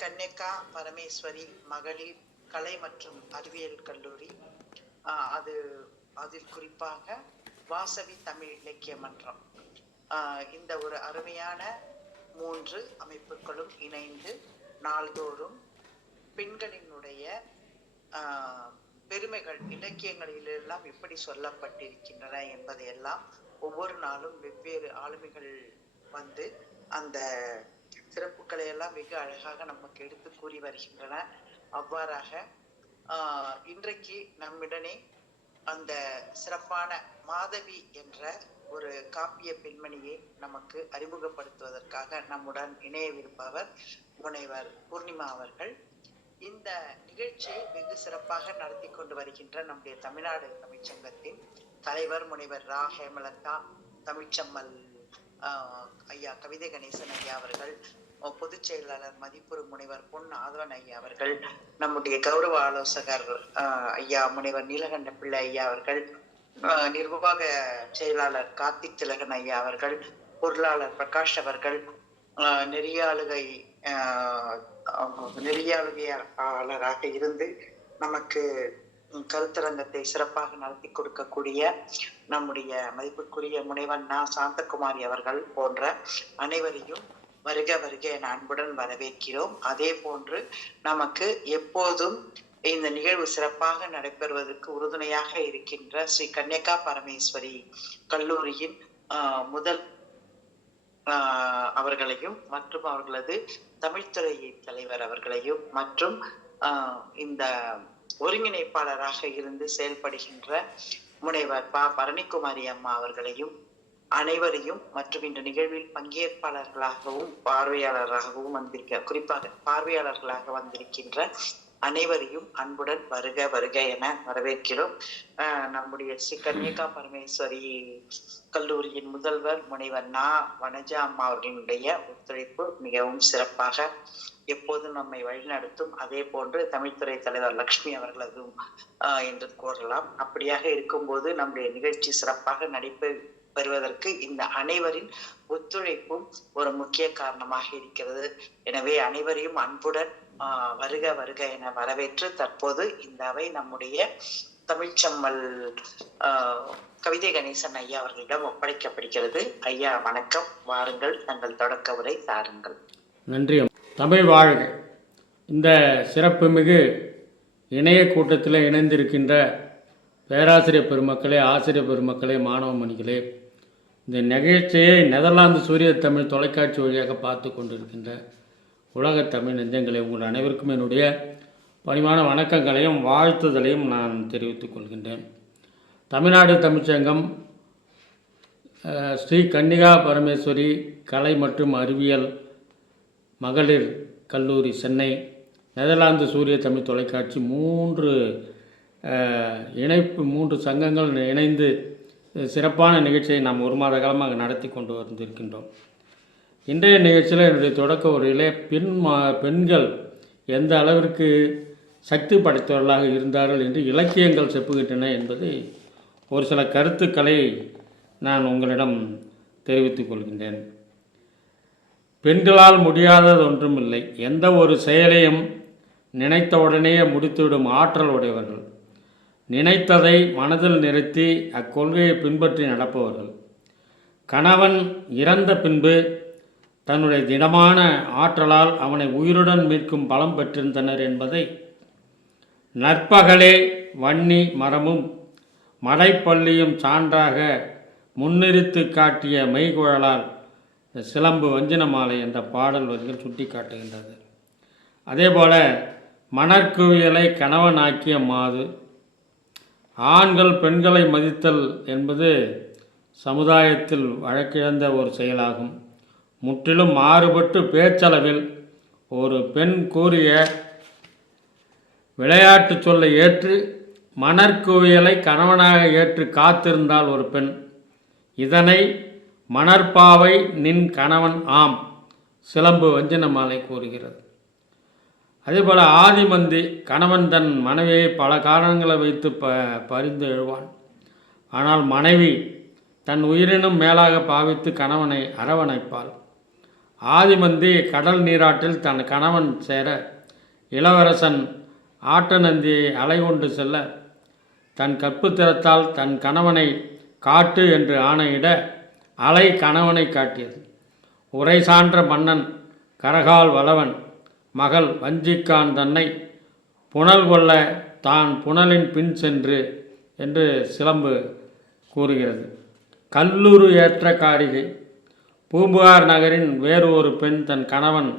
கன்னிகா பரமேஸ்வரி மகளிர் கலை மற்றும் அறிவியல் கல்லூரி, அது அதில் குறிப்பாக வாசவி தமிழ் இலக்கிய மன்றம், இந்த ஒரு அருமையான 3 அமைப்புகளும் இணைந்து நாள்தோறும் பெண்களினுடைய பெருமைகள் இலக்கியங்களிலெல்லாம் எப்படி சொல்லப்பட்டிருக்கின்றன என்பதையெல்லாம் ஒவ்வொரு நாளும் வெவ்வேறு ஆளுமைகள் வந்து அந்த சிறப்புகளை எல்லாம் மிக அழகாக நமக்கு எடுத்து கூறி வருகின்றன. அவ்வாறாக இன்றைக்கு நம்மிடனே அந்த சிறப்பான மாதவி என்ற ஒரு காப்பிய பெண்மணியை நமக்கு அறிமுகப்படுத்துவதற்காக நம்முடன் இணையவிருப்பவர் முனைவர் பூர்ணிமா அவர்கள். இந்த நிகழ்ச்சியை வெகு சிறப்பாக நடத்தி கொண்டு வருகின்ற நம்முடைய தமிழ்நாடு தமிழ்ச்சங்கத்தின் தலைவர் முனைவர் ரா ஹேமலதா, தமிழ்ச்சம்மல் ஐயா கவிதை கணேசன் ஐயா அவர்கள், பொதுச் செயலாளர் மதிப்புறு முனைவர் பொன் ஆதவன் ஐயா அவர்கள், நம்முடைய கௌரவ ஆலோசகர் ஐயா முனைவர் நீலகண்ட பிள்ளை ஐயா அவர்கள், நிர்வாக செயலாளர் கார்த்திக் திலகன் ஐயா அவர்கள், பொருளாளர் பிரகாஷ் அவர்கள், நெறியாளுகையாளராக இருந்து நமக்கு கருத்தரங்கத்தை சிறப்பாக நடத்தி கொடுக்கக்கூடிய நம்முடைய மதிப்புக்குரிய முனைவர் நா சாந்தகுமாரி அவர்கள் போன்ற அனைவரையும் வருக வருக என அன்புடன் வரவேற்கிறோம். அதே போன்று நமக்கு எப்போதும் இந்த நிகழ்வு சிறப்பாக நடைபெறுவதற்கு உறுதுணையாக இருக்கின்ற ஸ்ரீ கன்னிகா பரமேஸ்வரி கல்லூரியின் முதல் அவர்களையும் மற்றும் அவர்களது தமிழ்துறை தலைவர் அவர்களையும் மற்றும் இந்த ஒருங்கிணைப்பாளராக இருந்து செயல்படுகின்ற முனைவர் பரணிக்குமாரி அம்மா அவர்களையும் அனைவரையும் மற்றும் இந்த நிகழ்வில் பங்கேற்பாளர்களாகவும் பார்வையாளராகவும் குறிப்பாக பார்வையாளர்களாக வந்திருக்கின்ற அனைவரையும் அன்புடன் வருக வருக என வரவேற்கிறோம். நம்முடைய ஸ்ரீ கன்னிகா பரமேஸ்வரி கல்லூரியின் முதல்வர் முனைவர் நா வனஜா அம்மா அவர்களுடைய ஒத்துழைப்பு மிகவும் சிறப்பாக எப்போதும் நம்மை வழிநடத்தும். அதே போன்று தமிழ்துறை தலைவர் லக்ஷ்மி அவர்களதும் என்று கூறலாம். அப்படியாக இருக்கும்போது நம்முடைய நிகழ்ச்சி சிறப்பாக வருவதற்கு இந்த அனைவரின் ஒத்துழைப்பும் ஒரு முக்கிய காரணமாக இருக்கிறது. எனவே அனைவரையும் அன்புடன் வருக வருக என வரவேற்று தற்போது இந்த அவை நம்முடைய தமிழ்ச்சம்மல் கவிதை கணேசன் ஐயா அவர்களிடம் ஒப்படைக்கப்படுகிறது. ஐயா வணக்கம், வாருங்கள், தங்கள் தொடக்க உரை தாருங்கள். நன்றி. தமிழ் வாழ்க. இந்த சிறப்புமிகு இணைய கூட்டத்தில் இணைந்திருக்கின்ற பேராசிரியர் பெருமக்களே, ஆசிரியர் பெருமக்களே, மாணவ மணிகளே, இந்த நிகழ்ச்சியை நெதர்லாந்து சூரிய தமிழ் தொலைக்காட்சி வழியாக பார்த்து கொண்டிருக்கின்ற உலக தமிழ் நெஞ்சங்களை உங்கள் அனைவருக்கும் என்னுடைய பணிவான வணக்கங்களையும் வாழ்த்துதலையும் நான் தெரிவித்துக் கொள்கின்றேன். தமிழ்நாடு தமிழ்ச்சங்கம் ஸ்ரீ கன்னிகா பரமேஸ்வரி கலை மற்றும் அறிவியல் மகளிர் கல்லூரி சென்னை, நெதர்லாந்து சூரிய தமிழ் தொலைக்காட்சி 3 சங்கங்கள் இணைந்து சிறப்பான நிகழ்ச்சியை நாம் 1 மாத காலமாக நடத்தி கொண்டு வந்திருக்கின்றோம். இன்றைய நிகழ்ச்சியில் என்னுடைய தொடக்க உரையிலே பெண்கள் எந்த அளவிற்கு சக்தி படைத்தவர்களாக இருந்தார்கள் என்று இலக்கியங்கள் செப்புகின்றன என்பது ஒரு சில கருத்துக்களை நான் உங்களிடம் தெரிவித்துக் கொள்கின்றேன். பெண்களால் முடியாதது ஒன்றுமில்லை. எந்த ஒரு செயலையும் நினைத்தவுடனேயே முடித்துவிடும் ஆற்றல் உடையவர்கள், நினைத்ததை மனதில் நிறுத்தி அக்கொள்கையை பின்பற்றி நடப்பவர்கள், கணவன் இறந்த பின்பு தன்னுடைய திடமான ஆற்றலால் அவனை உயிருடன் மீட்கும் பலம் பெற்றிருந்தனர் என்பதை நற்பகலே வன்னி மரமும் மடைப்பள்ளியும் சான்றாக முன்னிறுத்து காட்டிய மெய்குழலால் சிலம்பு வஞ்சின மாலை என்ற பாடல் வரிகள் சுட்டி காட்டுகின்றது. அதேபோல மணற்குவியலை கணவனாக்கிய மாது, ஆண்கள் பெண்களை மதித்தல் என்பது சமுதாயத்தில் வழக்கிழந்த ஒரு செயலாகும். முற்றிலும் மாறுபட்டு பேச்சளவில் ஒரு பெண் கூறிய விளையாட்டு சொல்லை ஏற்று மணற்குவியலை கணவனாக ஏற்று காத்திருந்தால் ஒரு பெண், இதனை மணற்பாவை நின் கணவன் ஆம் சிலம்பு வஞ்சின மாலை கூறுகிறது. அதேபோல் ஆதிமந்தி, கணவன் தன் மனைவியை பல காரணங்களை வைத்து பரிந்து எழுவான். ஆனால் மனைவி தன் உயிரினும் மேலாக பாவித்து கணவனை அரவணைப்பாள். ஆதிமந்தி கடல் நீராட்டில் தன் கணவன் சேர இளவரசன் ஆட்டநந்தியை அலை கொண்டு செல்ல தன் கற்புத்திறத்தால் தன் கணவனை காட்டு என்று ஆணையிட அலை கணவனை காட்டியது. உரை சான்ற மன்னன் கரகால் வளவன் மகள் வஞ்சிக்கான் தன்னை புனல் கொள்ள தான் புனலின் பின் சென்று என்று சிலம்பு கூறுகிறது. கல்லூரு ஏற்ற காரிகை. பூம்புகார் நகரின் வேறு ஒரு பெண் தன் கணவன்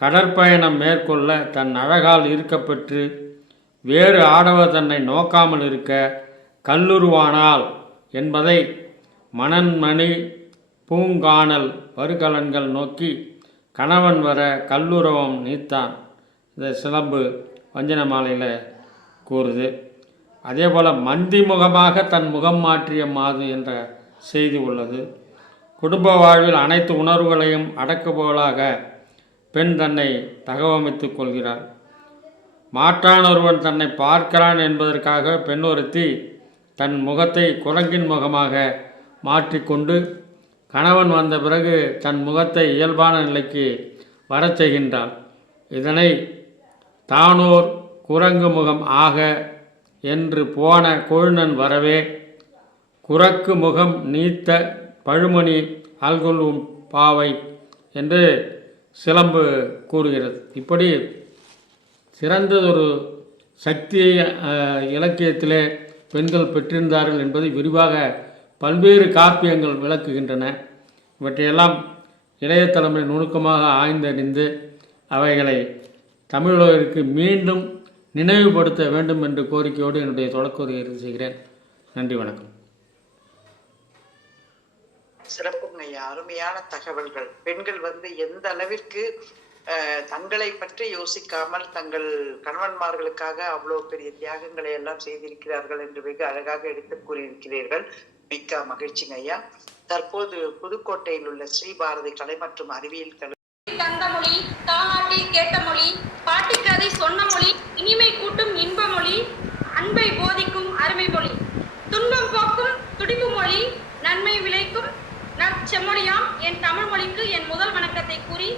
கடற்பயணம் மேற்கொள்ள தன் அழகால் ஈர்க்கப்பெற்று வேறு ஆடவர் தன்னை நோக்காமல் இருக்க கல்லுருவானாள் என்பதை மணன்மணி பூங்கானல் வருகலன்கள் நோக்கி கணவன் வர கல்லுறவம் நீத்தான். இந்த சிலம்பு வஞ்சன மாலையில் கூறுது. அதே போல் மந்தி முகமாக தன் முகம் மாற்றிய மாது என்ற செய்தி உள்ளது. குடும்ப வாழ்வில் அனைத்து உணர்வுகளையும் அடக்குபவளாக பெண் தன்னை தகவமைத்து கொள்கிறார். மாற்றான் ஒருவன் தன்னை பார்க்கிறான் என்பதற்காக பெண் ஒருத்தி தன் முகத்தை குரங்கின் முகமாக மாற்றிக்கொண்டு கணவன் வந்த பிறகு தன் முகத்தை இயல்பான நிலைக்கு வரச் செய்கின்றாள். இதனை தானோர் குரங்கு முகம் ஆக என்று போன கொழுநன் வரவே குரக்கு முகம் நீத்த பழுமணி அல்கொள்ளும் பாவை என்று சிலம்பு கூறுகிறது. இப்படி சிறந்ததொரு சக்தியை இலக்கியத்திலே பெண்கள் பெற்றிருந்தார்கள் என்பதை விரிவாக பல்வேறு காப்பியங்கள் விளக்குகின்றன. இவற்றையெல்லாம் இளைய தலைமுறை நுணுக்கமாக ஆய்ந்தறிந்து அவைகளை தமிழுலகிற்கு மீண்டும் நினைவுபடுத்த வேண்டும் என்று கோரிக்கையோடு என்னுடைய தொடக்க இறுதி செய்கிறேன். நன்றி, வணக்கம். சிறப்புங்க ஐயா, அருமையான தகவல்கள். பெண்கள் எந்த அளவிற்கு தங்களை பற்றி யோசிக்காமல் தங்கள் கணவன்மார்களுக்காக அவ்வளவு பெரிய தியாகங்களை எல்லாம் செய்திருக்கிறார்கள் என்று வெகு அழகாக எடுத்து கூறியிருக்கிறீர்கள். மிக்க மகிழ்ச்சிங்க ஐயா. தற்போது புதுக்கோட்டையில் உள்ள ஸ்ரீபாரதி கலை மற்றும் அறிவியல் கல்லூரி தந்த மொழி, தாலாட்டி கேட்ட மொழி, பாட்டி கதை சொன்ன மொழி, இனிமை கூட்டும் இன்ப மொழி, அன்பை போதிக்கும் அருமை மொழி, துன்பம் போக்கும் துடிப்பு மொழி, நன்மை விளைக்கும் நற்செம்மொழியாம் என் தமிழ் மொழிக்கு என் முதல் வணக்கத்தை கூறி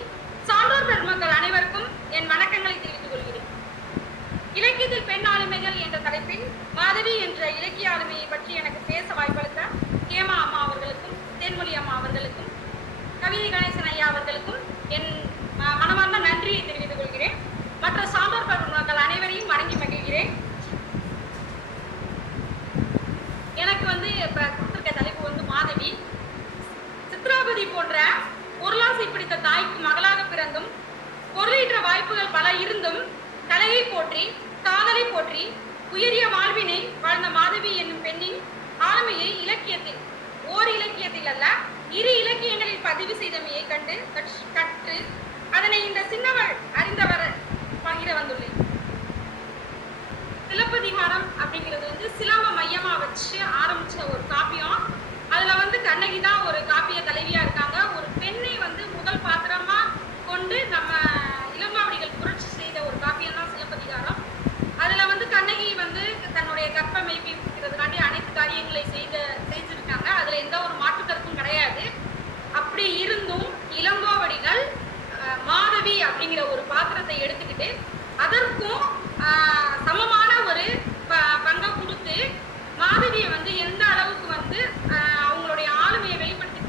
சான்றோர் பெருமக்கள் அனைவருக்கும் என் வணக்கங்களை தெரிவித்துக் கொள்கிறேன். இலக்கியத்தில் பெண் ஆளுமைகள் என்ற தலைப்பில் மாதவி என்ற இலக்கிய ஆளுமையை பற்றி எனக்கு பேச வாய்ப்பளித்த கேமா அம்மா அவர்களுக்கும், தேன்மொழி அம்மா அவர்களுக்கும், கவிதை கணேசன் ஐயா அவர்களுக்கும் என் மனமார்ந்த நன்றியை தெரிவித்துக் கொள்கிறேன். மற்ற சான்றோர் பெருமக்கள் அனைவரையும் வணங்கி மகிழ்கிறேன். எனக்கு இப்ப கொடுத்திருக்க தலைப்பு மாதவி. சித்ராபதி போன்ற பொருளாசை பிடித்த தாய்க்கு மகளாக பிறந்தும் பொருளீற்ற வாய்ப்புகள் பல இருந்தும் கலையை போற்றி காதலை போற்றி உயரிய வாழ்வினை வாழ்ந்த மாதவி என்னும் பெண்ணின் ஆளுமையை இலக்கியத்தில் ஓர் இலக்கியத்தில் அல்ல 2 இலக்கியங்களில் பதிவு செய்தமையை கண்டு கற்று அதனை இந்த சின்னவள் அறிந்தவர் பகிர வந்துள்ளேன். சிலப்பதிகாரம் அப்படிங்கிறது சிலம்ப மையமா வச்சு ஆரம்பிச்ச ஒரு காப்பியம். அதுல கண்ணகி தான் ஒரு காப்பிய தலைவியா இருக்காங்க. ஒரு பெண்ணை முதல் பாத்திரமா கொண்டு நம்ம இளமாவடிகள் புரட்சி செய்த ஒரு காப்பியம் தான் சிலப்பதிகாரம். அதுல கண்ணகி தன்னுடைய கற்பை மெய்ப்பிக்கிறதுக்காண்டி அனைத்து காரியங்களை செஞ்சிருக்காங்க. அதுல எந்த ஒரு மாற்று கருத்தும் கிடையாது. அப்படி இருந்தும் இளங்கோவடிகள் மாதவி அப்படிங்கிற ஒரு பாத்திரத்தை எடுத்துக்கிட்டு அதற்கும் சமமான ஒரு பங்கை கொடுத்து மாதவியை எந்த அளவுக்கு அவங்களுடைய ஆளுமையை வெளிப்படுத்தி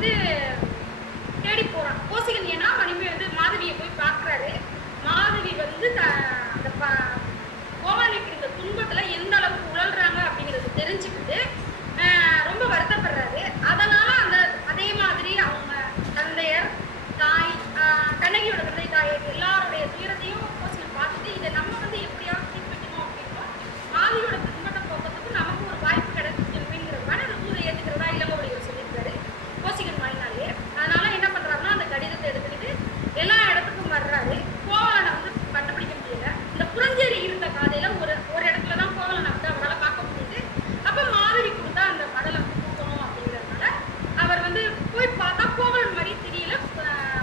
வந்து தேடி போறான் கோசிகன். ஏன்னா மணிமே வந்து மாதவியை போய் பார்க்குறாரு. மாதவி வந்து அந்த கோவலனுக்கு இந்த துன்பத்துல எந்த அளவுக்கு உழல்றாங்க அப்படிங்கிறது தெரிஞ்சுக்கிட்டு ரொம்ப வருத்தப்படுறாரு. அதனால அதே மாதிரி அவங்க தந்தையர், தாய், கண்ணகியோட தந்தை, தாய் எல்லாருடைய துயரத்தையும் கோசிகன் பார்த்துட்டு இதை நம்ம வந்து எப்படியாவது தீர்த்து வைக்கணும் அப்படின்னா மாதவியோட துன்பத்தை போக்கிறதுக்கு நமக்கு ஒரு வாய்ப்பு கிடைக்குங்கிற மாதிரி அந்த தூதை ஏற்றுக்கிறதா இளங்கோவடிகள் சொல்லியிருக்காரு கோசிகன் வாயினாலே. அதனால என்ன பண்றாருன்னா அந்த கடிதத்தை எடுத்துக்கிட்டு எல்லா இடத்துக்கும் வர்றாரு. கோவலனை வந்து கண்டுபிடிக்க முடியல. இந்த புறஞ்சேரி இருந்த காதையில ஒரு இடத்துல தான் கோவலனை வந்து அவரால் பார்க்க முடியுது. அப்ப மாதவி கொடுத்தா அந்த மடலை தூக்கணும் அப்படிங்கிறதுனால அவர் வந்து போய் பார்த்தா கோவலன் மாதிரி தெரியல.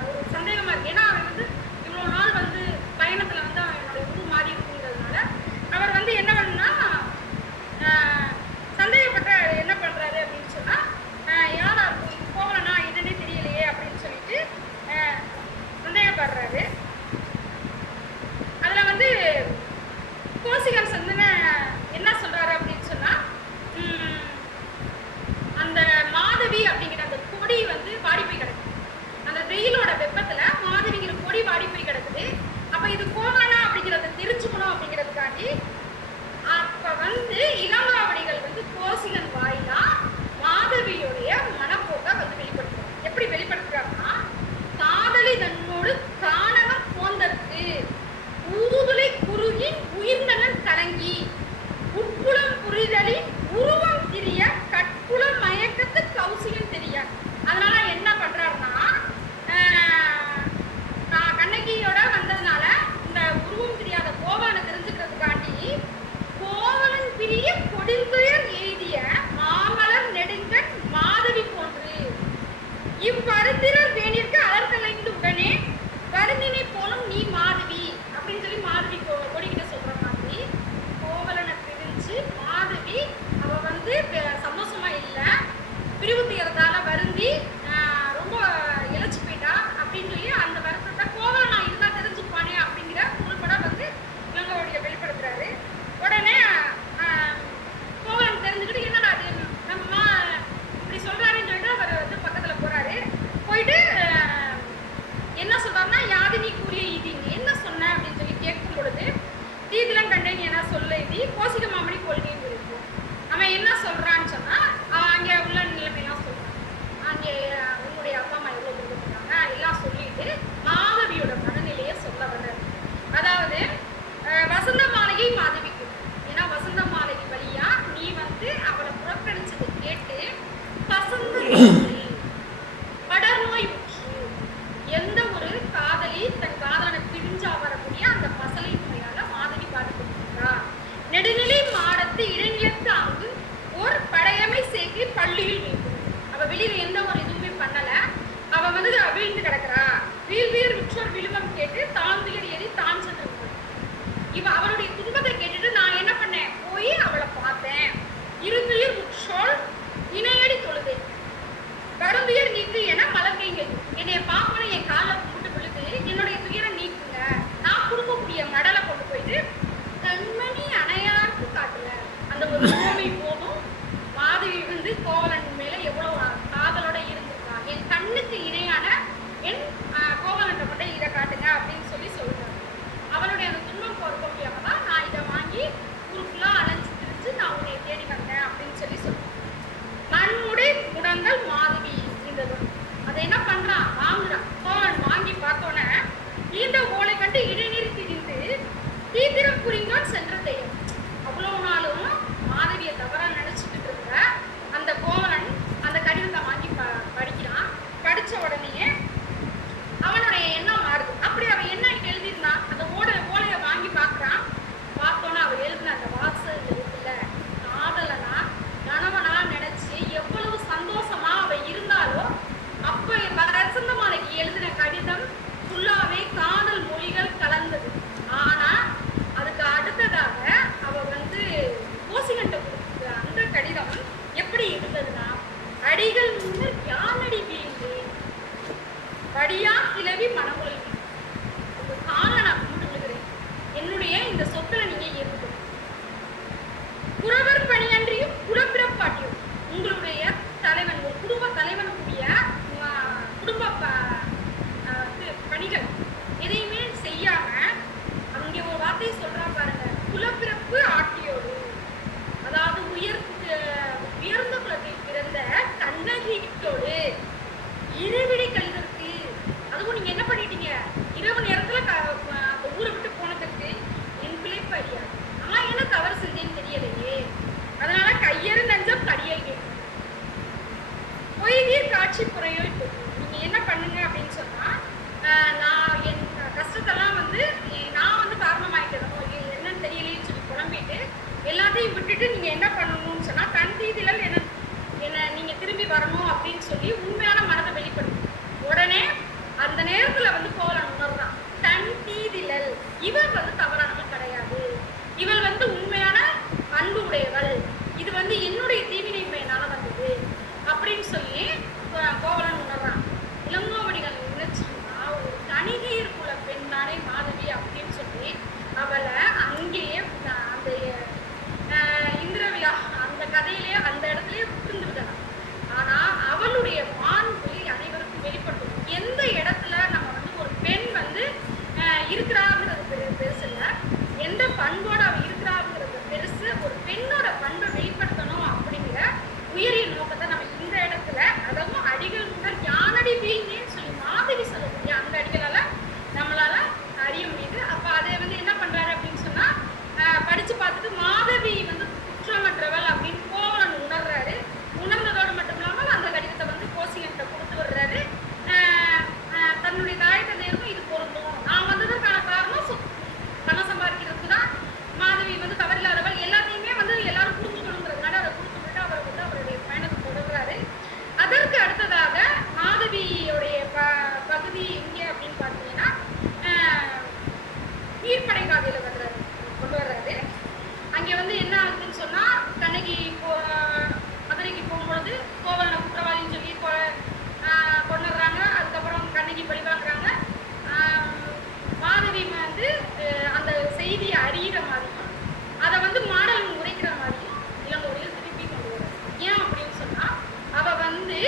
ஒரு சந்தேகமா இருக்கு. ஏன்னா அவர் வந்து இவ்வளவு நாள் வந்து பயணத்துல வந்து அவனுடைய உருவம் மாறி இருக்குங்கிறதுனால அவர் வந்து என்ன பண்ணா சந்தேகப்பட்ட என்ன பண்றாரு அப்படின்னு சொன்னா யாரா இருக்கும் கோவலனா என்னன்னே தெரியலையே அப்படின்னு சொல்லிட்டு சந்தேகப்படுறாரு. அதுல வந்து கோசிகன் சந்தன என்ன சொல்றாரு அப்படின்னு சொன்னா அந்த மாதவி அப்படிங்கிற அந்த கொடி வந்து வாடி போய் கிடக்குது. அந்த வெயிலோட வெப்பத்துல மாதவிங்கிற கொடி வாடி போய் கிடக்குது. அப்ப இது கோவலனா அப்படிங்கிறத தெரிஞ்சுக்கணும் அப்படிங்கிறதுக்காண்டி அப்ப வந்து இளங்காவடிகள் வந்து கோசிகன் வாயிலா மாதவியுடைய மனப்போக்கை வந்து வெளிப்படுத்துறாங்க. எப்படி வெளிப்படுத்துறாங்கன்னா காதலி தன்னோடு காணவர் போந்தற்கு ஊதுலை குறுகி உயிர்ந்தனன் கலங்கி உட்புலம் புரிதலின் உருவம் திரிய கட்புல மயக்கத்து கௌசிகன் தெரிய. அதனால என்ன பண்றாருன்னா கண்ணகியோட வந்ததுனால இந்த உருவம் தெரியாத கோவலனை தெரிஞ்சுக்கிறதுக்காண்டி கோவலன் பிரிய கொடிந்துயர் எய்திய மாமலர் நெடுங்கன் மாதவி போன்று இவ்வருத்திரர் வேணிற்கு அலர்கலைந்து உடனே வருந்தினை போலும் நீ மாதவி அப்படின்னு சொல்லி மாதவி கொடிக்கிட்ட சொல்ற மாதிரி கோவலனை பிரிஞ்சு மாதவி அவ வந்து சந்தோஷமா இல்ல, பிரிவு துயரத்தால வருந்தி ரொம்ப இழைச்சு போயிட்டா அப்படின்னு சொல்லி அந்த வருத்தத்தை கோவலனா இருந்தா தெரிஞ்சுப்பானே அப்படிங்கிற உள்பட வந்து இளங்கோவடிகள் வெளிப்படுத்துறாரு. உடனே கோவலன் தெரிஞ்சுக்கிட்டு என்னடா அது நம்ம இப்படி சொல்றாருன்னு சொல்லிட்டு அவர் வந்து பக்கத்துல போறாரு. போயிட்டு என்ன சொல்றாருன்னா யாதினி கூறிய இது என்ன சொன்ன அப்படின்னு சொல்லி கேட்கும் பொழுது தீதிலம் கண்டேன் என சொல்ல இது கோசிக மாமணி கொள்கையும் இருக்கும். அவன் என்ன சொல்றான்னு சொன்னா அங்கே உள்ள நிலைமையெல்லாம் சொல்றான். அங்கே உன்னுடைய அப்பா அம்மா எவ்வளவு கொடுத்துருக்காங்க எல்லாம் சொல்லிட்டு மாதவியோட மனநிலையை சொல்ல வர்றாரு. அதாவது வசந்த மாளிகை மாதவிக்கு, ஏன்னா வசந்த மாளிகை வழியா நீ வந்து அவளை புறக்கணிச்சதை கேட்டு பசந்த படர்நோய் உற்று எந்த ஒரு காதலி தன் காதலனை பிரிஞ்சா வரக்கூடிய அந்த பசலை நோயால மாதவி பாதிக்கப்பட்டிருக்கா. நெடுநிலை மாடத்து இளைஞத்து அங்கு ஒரு படையமை சேர்க்கை பள்ளியில் வீழ்ந்து அவ வெளியில எந்த ஒரு இதுவுமே பண்ணல. அவ வந்து வீழ்ந்து கிடக்குறா. வீழ்வீர் விற்றோர் விழுவம் கேட்டு தாழ்ந்துயர் ஏறி தான் சென்று இவ அவளுடைய துன்பத்தை கேட்டுட்டு நான் என்ன பண்ணேன், போய் அவளை பார்த்தேன். இருந்துயிர் உற்றோள் இணையடி தொழுதேன் கடுந்துயர் நீக்கு என மலர்கைங்க என்னைய பார்க்கணும் என் காலை கும்பிட்டு விழுது என்னுடைய துயரம் நீக்குங்க. நான் கொடுக்கக்கூடிய மடலை கொண்டு போயிட்டு கண்மணி அணையாருக்கு காட்டுல அந்த ஒரு பூமி போதும் மாதவி வந்து கோவலன் மேல எவ்வளவு காதலோட இருந்திருக்கா. என் கண்ணுக்கு இணையான என் கோவலன் மட்டும் இதை காட்டுங்க அப்படின்னு சொல்லி சொல்றாங்க. அவளுடைய அந்த துன்பம் பொறுக்க முடியாம தான் நான் இதை வாங்கி ஊருக்குள்ள அலைஞ்சு திரிஞ்சு நான் உன்னை தேடி வந்தேன் அப்படின்னு சொல்லி சொல்றேன். மண்முடை முடங்கள் மாதவி இருந்தது. அதை என்ன பண்றான், வாங்குறான். கோவலன் வாங்கி பார்த்தோன்னே நீண்ட ஓலை கண்டு இடைநீர் திரிந்து தீத்திரம் புரிந்தான் சென்ற தெய்வம். அவ்வளவு நாளும் மாதவியை தவறா நினைச்சிட்டு இருக்க அந்த கோவலன் அந்த கடிதத்தை வாங்கி படிக்கிறான். படிச்ச உடனே அவனுடைய எண்ணம் மாறுது. அப்படி அவன் என்ன எழுதியிருந்தான் அந்த ஓலையை வாங்கி பார்க்கறான். பார்த்தோன்னா அவ எழுதின அந்த வாசல் எழுத்துல காதலனா கணவனா நினைச்சு எவ்வளவு சந்தோஷமா அவ இருந்தாலோ அப்ப வசந்த மாலைக்கு எழுதின கடிதம் ஃபுல்லாவே காதல் மொழிகள் கலந்தது. ஆனா அதுக்கு அடுத்ததாக அவ வந்து கோசிகன்ட்ட கொடுத்த அந்த கடிதம் எப்படி இருந்ததுன்னா அடிகள் முன்னர் யானடி வீழ்ந்து படியா கிளவி மனமுழி உங்க கால நான் கும்பிட்டு விழுகிறேன். என்னுடைய இந்த சொத்துல நீங்க ஏற்படும் குறவர் பணியன்றியும் குலப்பிறப்பாட்டியும் உங்களுடைய தலைவன் ஒரு குடும்ப தலைவனுக்குரிய காட்சி புறையோய் போகும். நீங்க என்ன பண்ணுங்க அப்படின்னு சொன்னா, நான் என் கஷ்டத்தெல்லாம் வந்து நான் வந்து காரணமாயிட்டேன், என்னன்னு தெரியலைன்னு சொல்லி புலம்பிட்டு எல்லாத்தையும் விட்டுட்டு நீங்க என்ன பண்ணணும்னு சொன்னா, கண் தீதிலல் என்ன நீங்க திரும்பி வரணும் அப்படின்னு சொல்லி உண்மையான மனதை வெளிப்படுத்தும். உடனே அந்த நேரத்துல வந்து கோவலன் உணர்றான், தன் தீதிலல், இவள் வந்து தவறானவள் கிடையாது, இவள் வந்து உண்மையான அன்பு உடையவள், இது வந்து என்னுடைய தீவினை பயனால வந்தது அப்படின்னு சொல்லி கோவலன் உணர்றான். இளங்கோவடிகள் நினைச்சுன்னா, ஒரு தனிகீர் குல பெண் தானே மாதவி அப்படின்னு சொல்லி அவளை அங்கேயே அந்த இந்திரவிழா அந்த கதையிலேயே அந்த இடத்துலயே புரிந்து விடலாம். ஆனா அவளுடைய மாண்பு அனைவருக்கும் வெளிப்படும். எந்த இடத்துல நம்ம வந்து ஒரு பெண் வந்து இருக்கிறாங்கிறது பெருசு இல்லை, எந்த பண்போட அவ இருக்கிறாங்கிறது பெருசு. ஒரு பெண்ணோட பண்பை வெளிப்படுத்தணும் அப்படிங்கிற உயரிய நோக்கத்தை நம்ம இந்த இடத்துல, அதாவது அடிகள் முதல் யானடி வீழ்னேன்னு சொல்லி மாதவி சொல்லக்கூடிய அந்த அடிகளால நம்மளால அறிய முடியுது. அப்ப அதை வந்து என்ன பண்றாரு அப்படின்னு சொன்னா, படிச்சு பார்த்துட்டு மாதவி வந்து குற்றமற்றவள் அப்படின்னு கோவலன் உணர்றாரு. உணர்ந்ததோடு மட்டும் இல்லாமல் அந்த கடிதத்தை வந்து கோசிலன்கிட்ட கொடுத்து வர்றாரு. தன்னுடைய தாய் தந்தையருக்கும் இது பொருந்தும், நான் வந்ததுக்கான காரணம் பணம் சம்பாதிக்கிறதுக்கு தான், மாதவி வந்து தவறில்லாதவள், எல்லாத்தையுமே வந்து எல்லாரும் புரிஞ்சுக்கணுங்கிறதுனால அதை கொடுத்து விட்டு அவரை வந்து அவருடைய பயணத்தை தொடர்றாரு. அதற்கு அடுத்ததாக மாதவியோடைய பகுதி எங்கே அப்படின்னு பார்த்தீங்கன்னா, நீர்ப்படை காதையில கொண்டு வர்றாரு. அங்கே வந்து என்ன ஆகுதுன்னு சொன்னா, கண்ணகி மதுரைக்கு போகும்பொழுது கோவலனை குற்றவாளின்னு சொல்லி கொண்டுடுறாங்க. அதுக்கப்புறம் கண்ணகி பழி வாங்குறாங்க. மாதவி வந்து அந்த செய்தியை அறிகிற மாதிரியும் அதை வந்து மாடல் உரைக்கிற மாதிரியும் இளங்கோவடிகள் திருப்பி கொண்டு வர்றாரு. ஏன் அப்படின்னு சொன்னா, அவ வந்து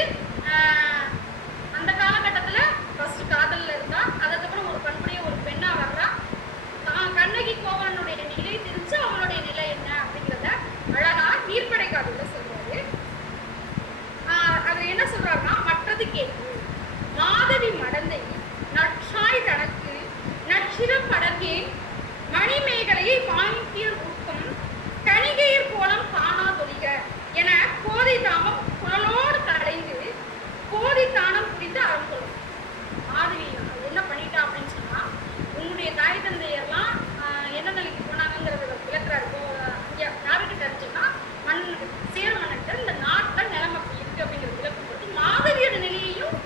அந்த காலகட்டத்துல ஃபர்ஸ்ட் காதல்ல இருந்தா, அதுக்கப்புறம் ஒரு பண்புடைய ஒரு பெண்ணா வர்றா. கண்ணகி கோவலனுடைய நிலை தெரிஞ்சு அவனுடைய நிலை என்ன அப்படிங்கிறத அழகா நீர்ப்படை காதுல சொல்றாரு. அதுல என்ன சொல்றாருன்னா, மற்றது கேட்டு மாதவி மடந்தை நற்றாய் தனக்கு நற்சிற படர்கேன் மணிமேகலையை வாங்கியர் ஊக்கம் கணிகையர் கோலம் காணாதொழிக என கோதை தாமம் குழலோடு கடைந்து கோதை தானம் புரிந்து அறங்கொள்ளும். மாதவி என்ன பண்ணிட்டா அப்படின்னு சொன்னா, உன்னுடைய தாய் தந்தையெல்லாம் என்ன நிலைக்கு போனாங்கிறத விளக்குறாரு. இங்க யாருக்கிட்ட இருந்துச்சுன்னா, சேர மன்னன் இந்த நாட்டில் நிலைமை அப்படி இருக்கு அப்படிங்கிறது விளக்கும் பொழுது மாதவியோட நிலையையும்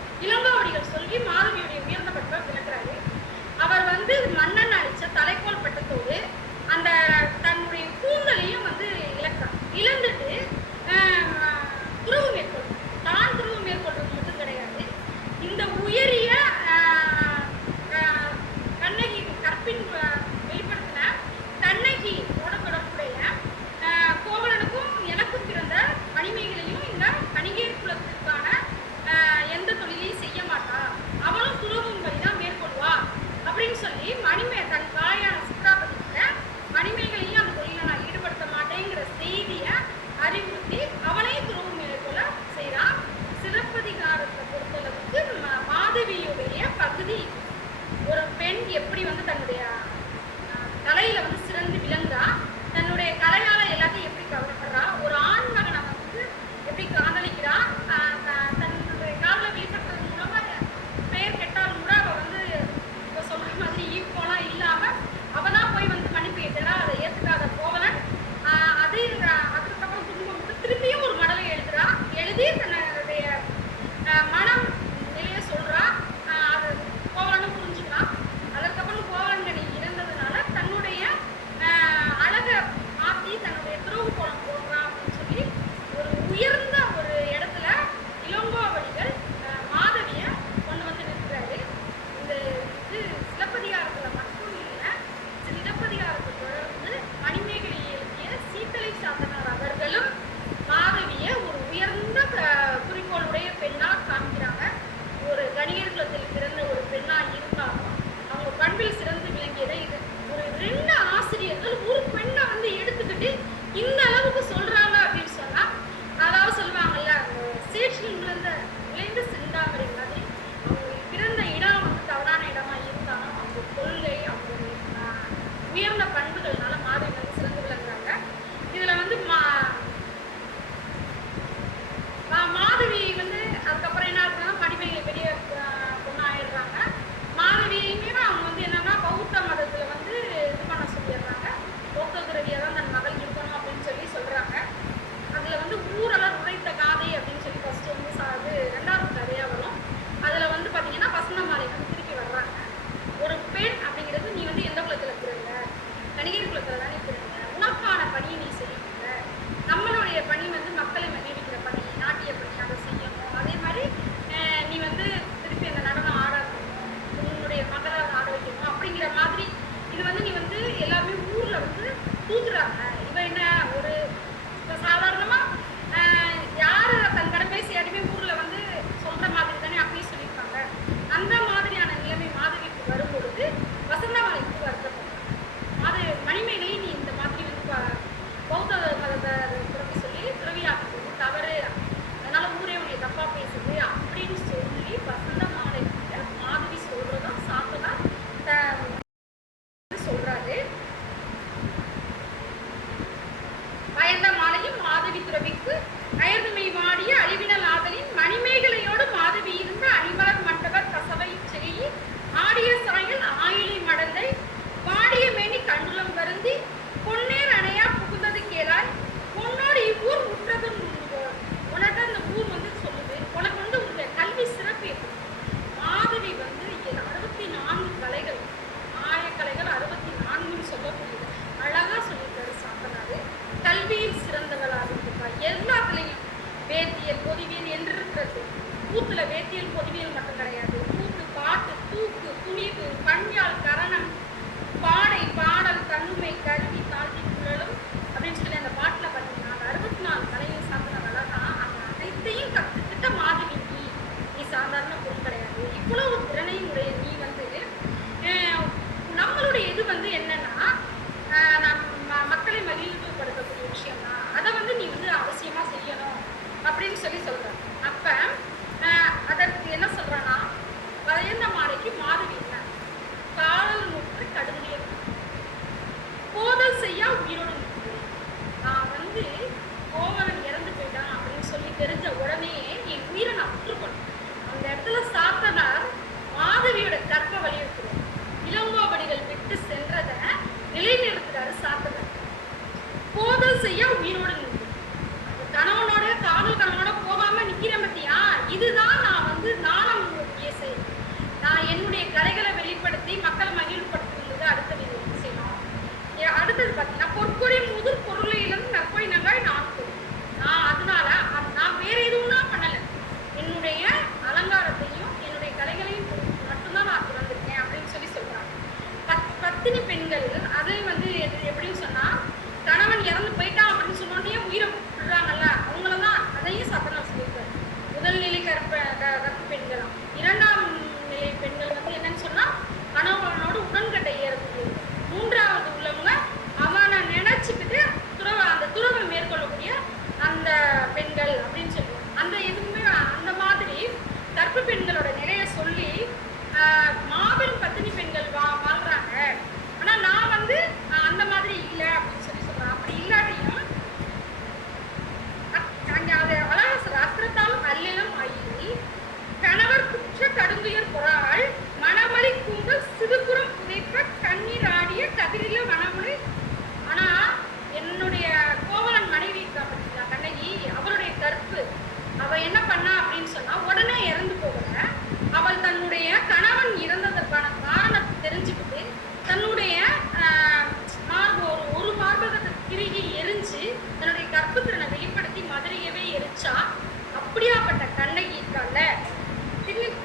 கூத்துல வேத்தியல் பொதுவியல் மட்டும் கிடையாது. கூத்து, பாட்டு, தூக்கு, துணிவு, பண்யால், கரணம், பாடை, பாடல், தன்மை, கருவி, தாழ்த்தி, குழலும் அப்படின்னு சொல்லி அந்த பாட்டுல பார்த்தீங்கன்னா அந்த 64 கலையும் சார்ந்தவங்கள தான் அந்த அனைத்தையும் கத்துக்கிட்ட மாதவி நீ சாதாரண பொருள் கிடையாது. இவ்வளவு திறனையும் உடைய நீ வந்து நம்மளுடைய இது வந்து என்னன்னா மக்களை மகிழ்வுபடுத்தக்கூடிய விஷயம் தான். அதை வந்து நீ வந்து அவசியமா செய்யணும் அப்படின்னு சொல்லி சொல்ற. அப்ப அதற்கு என்ன சொல்றேன்னா, வயந்த மாலைக்கு மாதவி என்ன காதல் முற்று கடுமைய போதல் செய்யா உயிரோடு நிற்கிறேன். நான் வந்து கோவலன் இறந்து போயிட்டான் அப்படின்னு சொல்லி தெரிஞ்ச உடனே என் உயிரை நான் விட்டுருக்கணும். அந்த இடத்துல சாத்தனார் மாதவியோட கற்ப வலியுறுத்துறார். இளங்கோவடிகள் விட்டு சென்றதை நிலைநிறுத்துறாரு சாத்தனார். போதல் செய்ய உயிரோடு நின்று கணவனோட காதல் கணவனோட போகாம நிக்கிறேன் பத்தியா, இதுதான் நான் வந்து நானும் செய்யணும். நான் என்னுடைய கலைகளை வெளிப்படுத்தி மக்களை மகிழ்வுபடுத்துறது அடுத்தது செய்யணும். அடுத்தது பார்த்தீங்கன்னா பொற்கொடி முதல் பொருளை இழந்து நற்பொழி நங்காய் நான் அதனால நான் வேற எதுவும் தான் பண்ணல. என்னுடைய அலங்காரத்தையும் என்னுடைய கலைகளையும் மட்டும்தான் நான் வந்திருக்கேன் அப்படின்னு சொல்லி சொல்றாங்க. பத்தினி பெண்கள் அதை வந்து எப்படின்னு சொன்னா, கணவன் இறந்து போயிட்டான் அப்படின்னு சொன்னோடனே உயிரை விடுறாங்கல்ல, அவங்களதான் அதையும் சாப்பிடலாம் சொல்லியிருக்காரு. முதல் நிலை கற்பு பெண்களாம். இரண்டாம் நிலை பெண்கள் வந்து என்னன்னு சொன்னா கணவனோடு உடன்கட்டை ஏறக்கூடியது. மூன்றாவது உள்ளவங்க அவனை நினைச்சுக்கிட்டு அந்த துறவை மேற்கொள்ளக்கூடிய அந்த பெண்கள் அப்படின்னு சொல்லுவாங்க. அந்த எதுவுமே அந்த மாதிரி கற்பு பெண்களோட நிலையை சொல்லி மாபெரும் பத்தினி பெண்கள் வாழ்றாங்க. ஆனா நான் வந்து அந்த மாதிரி இல்லை அப்படின்னு சொல்லி சொல்றேன். அப்படி இல்லாட்டியும் அதை அழகா சொல்ற. அத்திரத்தால் அல்லலும் ஆயி கணவர் குற்ற கடுங்குயர் பொறாள் மணமளி கூந்தல் சிறுபுறம் புதைப்ப கண்ணீர் ஆடிய கதிரில வனமொழி. ஆனா என்னுடைய கோவலன் மனைவி பார்த்தீங்களா கண்ணகி, அவருடைய கற்பு அவ என்ன பண்ணா அப்படின்னு சொன்னா உடனே இறந்து போகல. அவள் தன்னுடைய கணவன் இறந்ததற்கான காரணத்தை தெரிஞ்சுக்கிட்டு தன்னுடைய ஒரு மார்பகத்தை திருகி எரிஞ்சு தன்னுடைய கற்பு திறனை வெளிப்படுத்தி மதுரையவே எரிச்சா. அப்படியாப்பட்ட கண்ணகி இருக்கால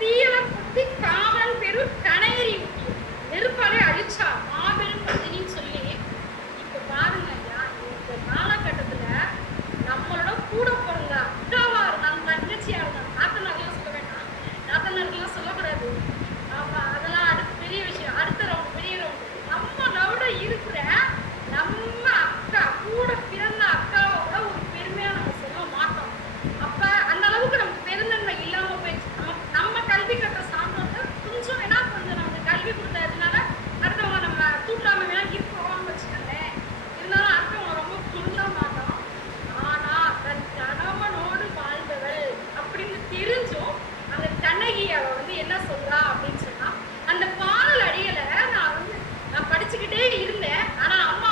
தீயல குத்தி காவலன் பெரு கணையறி ஊட்டி நெருப்பாலே அழிச்சா மாபெரும் பத்தினின்னு சொல்லி. இப்ப பாருங்க ஐயா, இந்த காலகட்டத்துல நம்மளோட கூட பிறந்த அக்காவா இருந்தாலும் தங்கச்சியா இருந்தாலும் நாத்தனார்லாம் சொல்ல வேண்டாம், நாத்தனார்லாம் சொல்லக்கூடாது. ஆமா, அதெல்லாம் அடுத்த பெரிய விஷயம், அடுத்த ரவுண்ட் பெரிய ரவுண்ட். நம்மளோட இருக்கிற நம்ம அக்கா கூட பிறந்த அக்காவை கூட ஒரு பெருமையா நம்ம சொல்ல மாட்டோம். அப்ப அந்த அளவுக்கு நமக்கு பெருந்தன்மை இல்லாம போயிடுச்சு. நம்ம கல்வி கற்ற சான்றோர்கள் கொஞ்சம் வேணா கொஞ்சம் நமக்கு கல்வி கொடுத்ததுனால அடுத்தவங்க நம்ம தூட்டாம வேணா இருக்கோம்னு வச்சுக்கோங்க. இருந்தாலும் அடுத்தவங்க ரொம்ப புரிஞ்ச மாட்டோம். ஆனா தன் கணவனோடு வாழ்ந்தவள் அப்படின்னு தெரிஞ்சும் அந்த கண்ணகி அவ வந்து என்ன சொல்றா அப்படின்னு சொன்னா, அந்த பாடல் அடியில நான் படிச்சுக்கிட்டே இருந்தேன். ஆனா அம்மா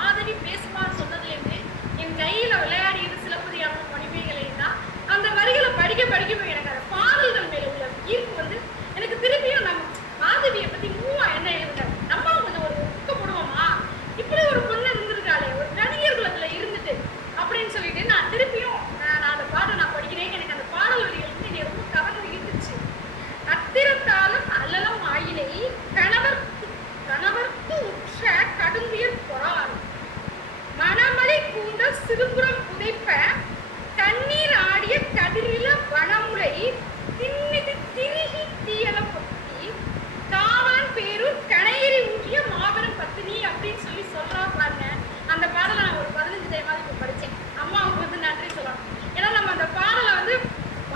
மாதவி பேசுவான்னு சொன்னதுலேருந்து என் கையில விளையாடிட்டு சிலப்பதியான மணிமேகலை தான் அந்த வரிகளை படிக்க எனக்கு அந்த பாடல்கள் மேல உள்ள ஈர்ப்பு வந்து எனக்கு திருப்பியும் நம்ம மாதவியை பத்தி மூவா என்ன எழுதுனாரு. நம்மளும் கொஞ்சம் ஒரு ஊக்கப்படுவோமா, இப்படி ஒரு பொண்ணு இருந்திருக்காளே ஒரு நடிகர் குலத்துல இருந்துட்டு அப்படின்னு சொல்லிட்டு நான் திருப்பியும் நான் அந்த பாட்டை நான் படிக்கிறேன். எனக்கு அந்த பாடல் வரிகள் வந்து என்னை ரொம்ப கவர்ந்து இழுத்துச்சு. அத்திரத்தாலும் அல்லலும் ஆயிலை கணவர்க்கு உற்ற கடுங்குயர் பொறாள் மணமளி கூந்தல் சிறுபுறம் புதைப்ப கண்ணீர் ஆடிய கதிரில வனமுறை திண்ணிது திருகி தீயல பொத்தி காவலன் பேரூர் கணையறி ஊற்றிய மாபெரும் பத்தினி அப்படின்னு சொல்லி சொல்றா பாருங்க. அந்த பாடலை நான் ஒரு 15 டைமாவது இப்ப படிச்சேன். அம்மாவுக்கு வந்து நன்றி சொல்லணும். ஏன்னா நம்ம அந்த பாடலை வந்து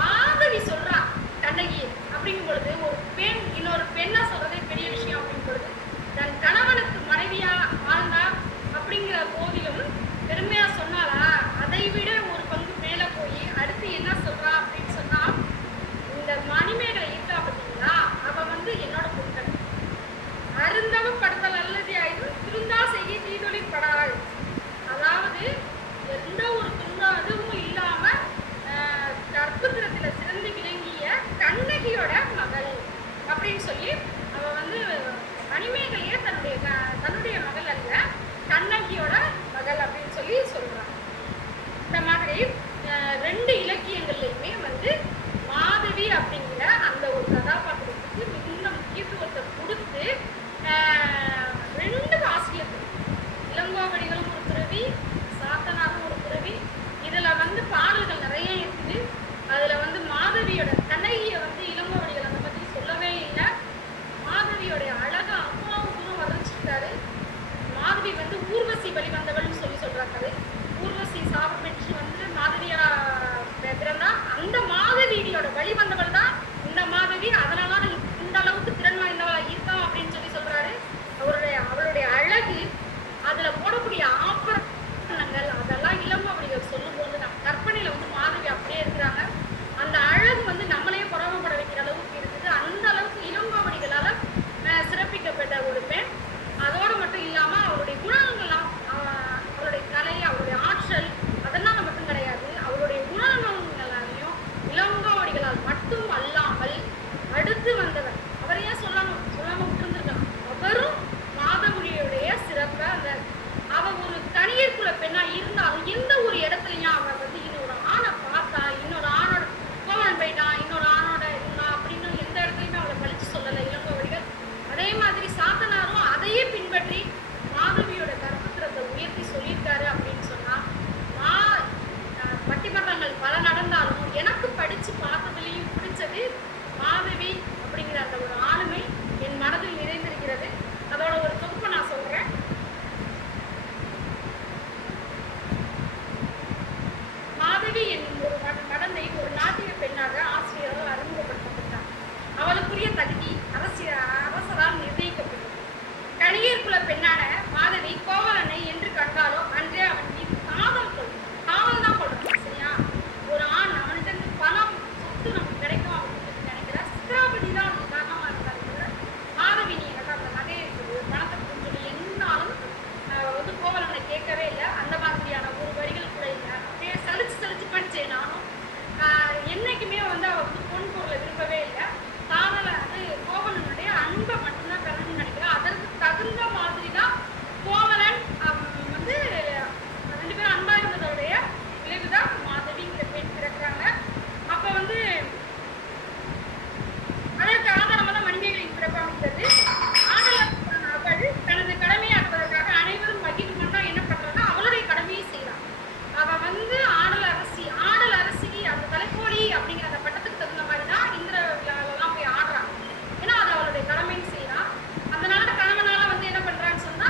மாதவி சொல்றா கண்ணகி அப்படிங்கும் பொழுது ஒரு பெண் இன்னொரு பெண்ணா சொல்றதே பெரிய விஷயம் அப்படிங்கும் பொழுது தன் கணவனுக்கு மனைவியா வாழ்ந்தா அப்படிங்கிற போதிலும் பெருமையா சொன்னாலா, அதை விட ஒரு பங்கு மேல போய் அடுத்து என்ன சொல்றா அப்படின்னு சொன்னா, இந்த மணிமேகலை இருக்கா பார்த்தீங்களா, அவ வந்து என்னோட பொருட்கள் அருந்தவ படுத்தல் அல்லது ஆயுதம் திருந்தா செய்ய தீதொழில் படாள். அதாவது எந்த ஒரு அதுவும் இல்லாம கற்புத்திரத்துல சிறந்து விளங்கிய கண்ணகியோட மகள் அப்படின்னு சொல்லி அவ வந்து மணிமேகலையே தன்னுடைய மகள் அல்ல கண்ணகியோட மகள் அப்படின்னு சொல்லி சொல்றாங்க. இந்த மாதிரி 2 இலக்கியங்கள்லையுமே அந்த மாதவியோட வழி வந்தவள் தான் இந்த மாதவி. அதனால இந்த அளவுக்கு திறன் வாய்ந்தவளா இருக்கான் அப்படின்னு சொல்லி சொல்றாரு. அவளுடைய அழகு, அதுல போடக்கூடிய ஆபரணங்கள், அதெல்லாம் இளங்கோவடிகள் சொல்லும் போது நம்ம கற்பனையில வந்து மாதவி அப்படியே இருக்கிறாங்க. அந்த அழகு வந்து நம்மளையே பொறாமப்பட வைக்கிற அளவுக்கு இருக்குது. அந்த அளவுக்கு இளங்கோவடிகளால சிறப்பிக்கப்பட்ட ஒரு பெண். அதோடு மட்டும் இல்லாம அவருடைய குணங்கள்லாம், அவருடைய கலை, அவருடைய ஆற்றல், அதெல்லாம் மட்டும் கிடையாது. அவருடைய குணங்களாலையும் இளங்கோவடிகளால் மட்டும் அல்லாமல் அடுத்து வந்தவர், அவர் ஏன் சொல்லாம விட்டுருந்துருக்கலாம். அவரும் மாதவியுடைய சிறப்பை, அந்த அவ ஒரு தனியர் குல பெண்ணா இருந்தாலும் எந்த ஒரு இடத்துலயும் அவ வந்து இன்னொரு ஆணை பார்த்தா, இன்னொரு ஆணோட கோவலன் போயிட்டான், இன்னொரு ஆணோட இருந்தான் அப்படின்னு எந்த இடத்துலயுமே அவளை பழிச்சு சொல்லலை இளங்கோவடிகள். அதே மாதிரி சாத்தனாரும் அதையே பின்பற்றி மாதவியோட கர்ப்பத்திரத்தை உயர்த்தி சொல்லியிருக்காரு அப்படின்னு சொன்னா, பட்டிமன்றங்கள் பல நடந்தாலும் எனக்கு படிச்சு பார்த்ததுலயும் பிடிச்சது மாதவி அப்படிங்கிற அந்த ஒரு ஆளுமை என் மனதில் நிறைந்திருக்கிறது. அதோட ஒரு தொகுப்பை நான் சொல்றேன். மாதவி என்னும் ஒரு மடந்தை ஒரு நாட்டிய பெண்ணாக ஆசிரியரால் அறிமுகப்படுத்தப்பட்டார். அவளுக்குரிய தகுதி அரசரால் நிர்ணயிக்கப்பட்டது. கணியர் குல பெண்ணான மாதவி கோவலனை என்று கண்டாலோ அன்றே அவன் மீது காதல் தான் கொள்ளணும். சரியா? ஒரு ஆண் அவன்கிட்ட இருந்து பணம், சொத்து நமக்கு கிடைக்கும் அப்படின்னு நினைக்கிற சித்ராபதி தான் அவனுக்கு காரணமா இருந்தாரு. மாதவி நீ எனக்கு அந்த நகையை பணத்தை சொல்லி என்னாலும் வந்து கோவலனை கேட்கவே இல்லை. அந்த மாதிரியான ஒரு வரிகள் கூட இல்லை. அப்படியே சலிச்சு படிச்சேன் நானும். என்னைக்குமே வந்து அவ வந்து பொன் பொருளை விரும்பவே இல்லை. காதலை அது கோவலனுடைய அன்பை மட்டும்தான் பெறணும்னு நினைக்கிறேன். அதற்கு தகுந்த மாதிரி தான் கோவலன் வந்து ரெண்டு பேரும் அன்பா இருந்ததோடைய விளைவுதான் மாதவிங்கிற பெண் பிறக்கிறாங்க. அப்ப வந்து அதற்கு ஆதாரமாக தான் மணிமேகலையின் பிறப்பு அமைந்தது. ஆடலான அவள் தனது கடமையாற்றுவதற்காக அனைவரும் மகிழ்வுன்னா என்ன பண்றாங்க, அவளுடைய கடமையை செய்யறான். அவ வந்து ஆடல் அரசி அந்த தலைக்கோடி அப்படிங்கிற அந்த பட்டத்துக்கு தகுந்த மாதிரி தான் இந்திர விழாவெல்லாம் போய் ஆடுறாங்க. ஏன்னா அது அவளுடைய கடமைன்னு செய்யறான். அதனால கணவனால வந்து என்ன பண்றான்னு சொன்னா,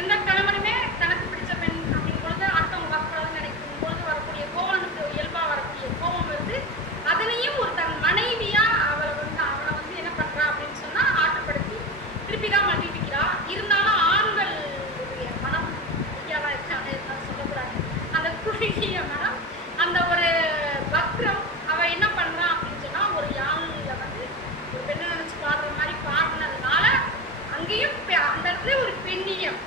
எந்த கணவனுமே தனக்கு பிடிச்ச பெண் அப்படிங்கும் பொழுது அடுத்தவங்க வரக்கூடாதுன்னு நினைக்கும் பொழுது வரக்கூடிய கோவனுக்கு இயல்பா வரக்கூடிய கோபம் வந்து அதனையும் ஒரு தன் மனைவியா அவனை வந்து என்ன பண்றா அப்படின்னு சொன்னா ஆட்டப்படுத்தி திருப்பி தான் மன்னிப்பிக்கிறா. இருந்தாலும் ஆண்களுடைய மனம் ஐயாவா இருக்காங்க சொல்லக்கூடாது. அந்த குறுகிய மனம், அந்த ஒரு பக்ரம், அவ என்ன பண்றா அப்படின்னு சொன்னா ஒரு யாழில வந்து ஒரு பெண்ணை நினைச்சு பாடுற மாதிரி பாடினதுனால அங்கேயும் அந்த இடத்துல ஒரு பெண்ணியம்,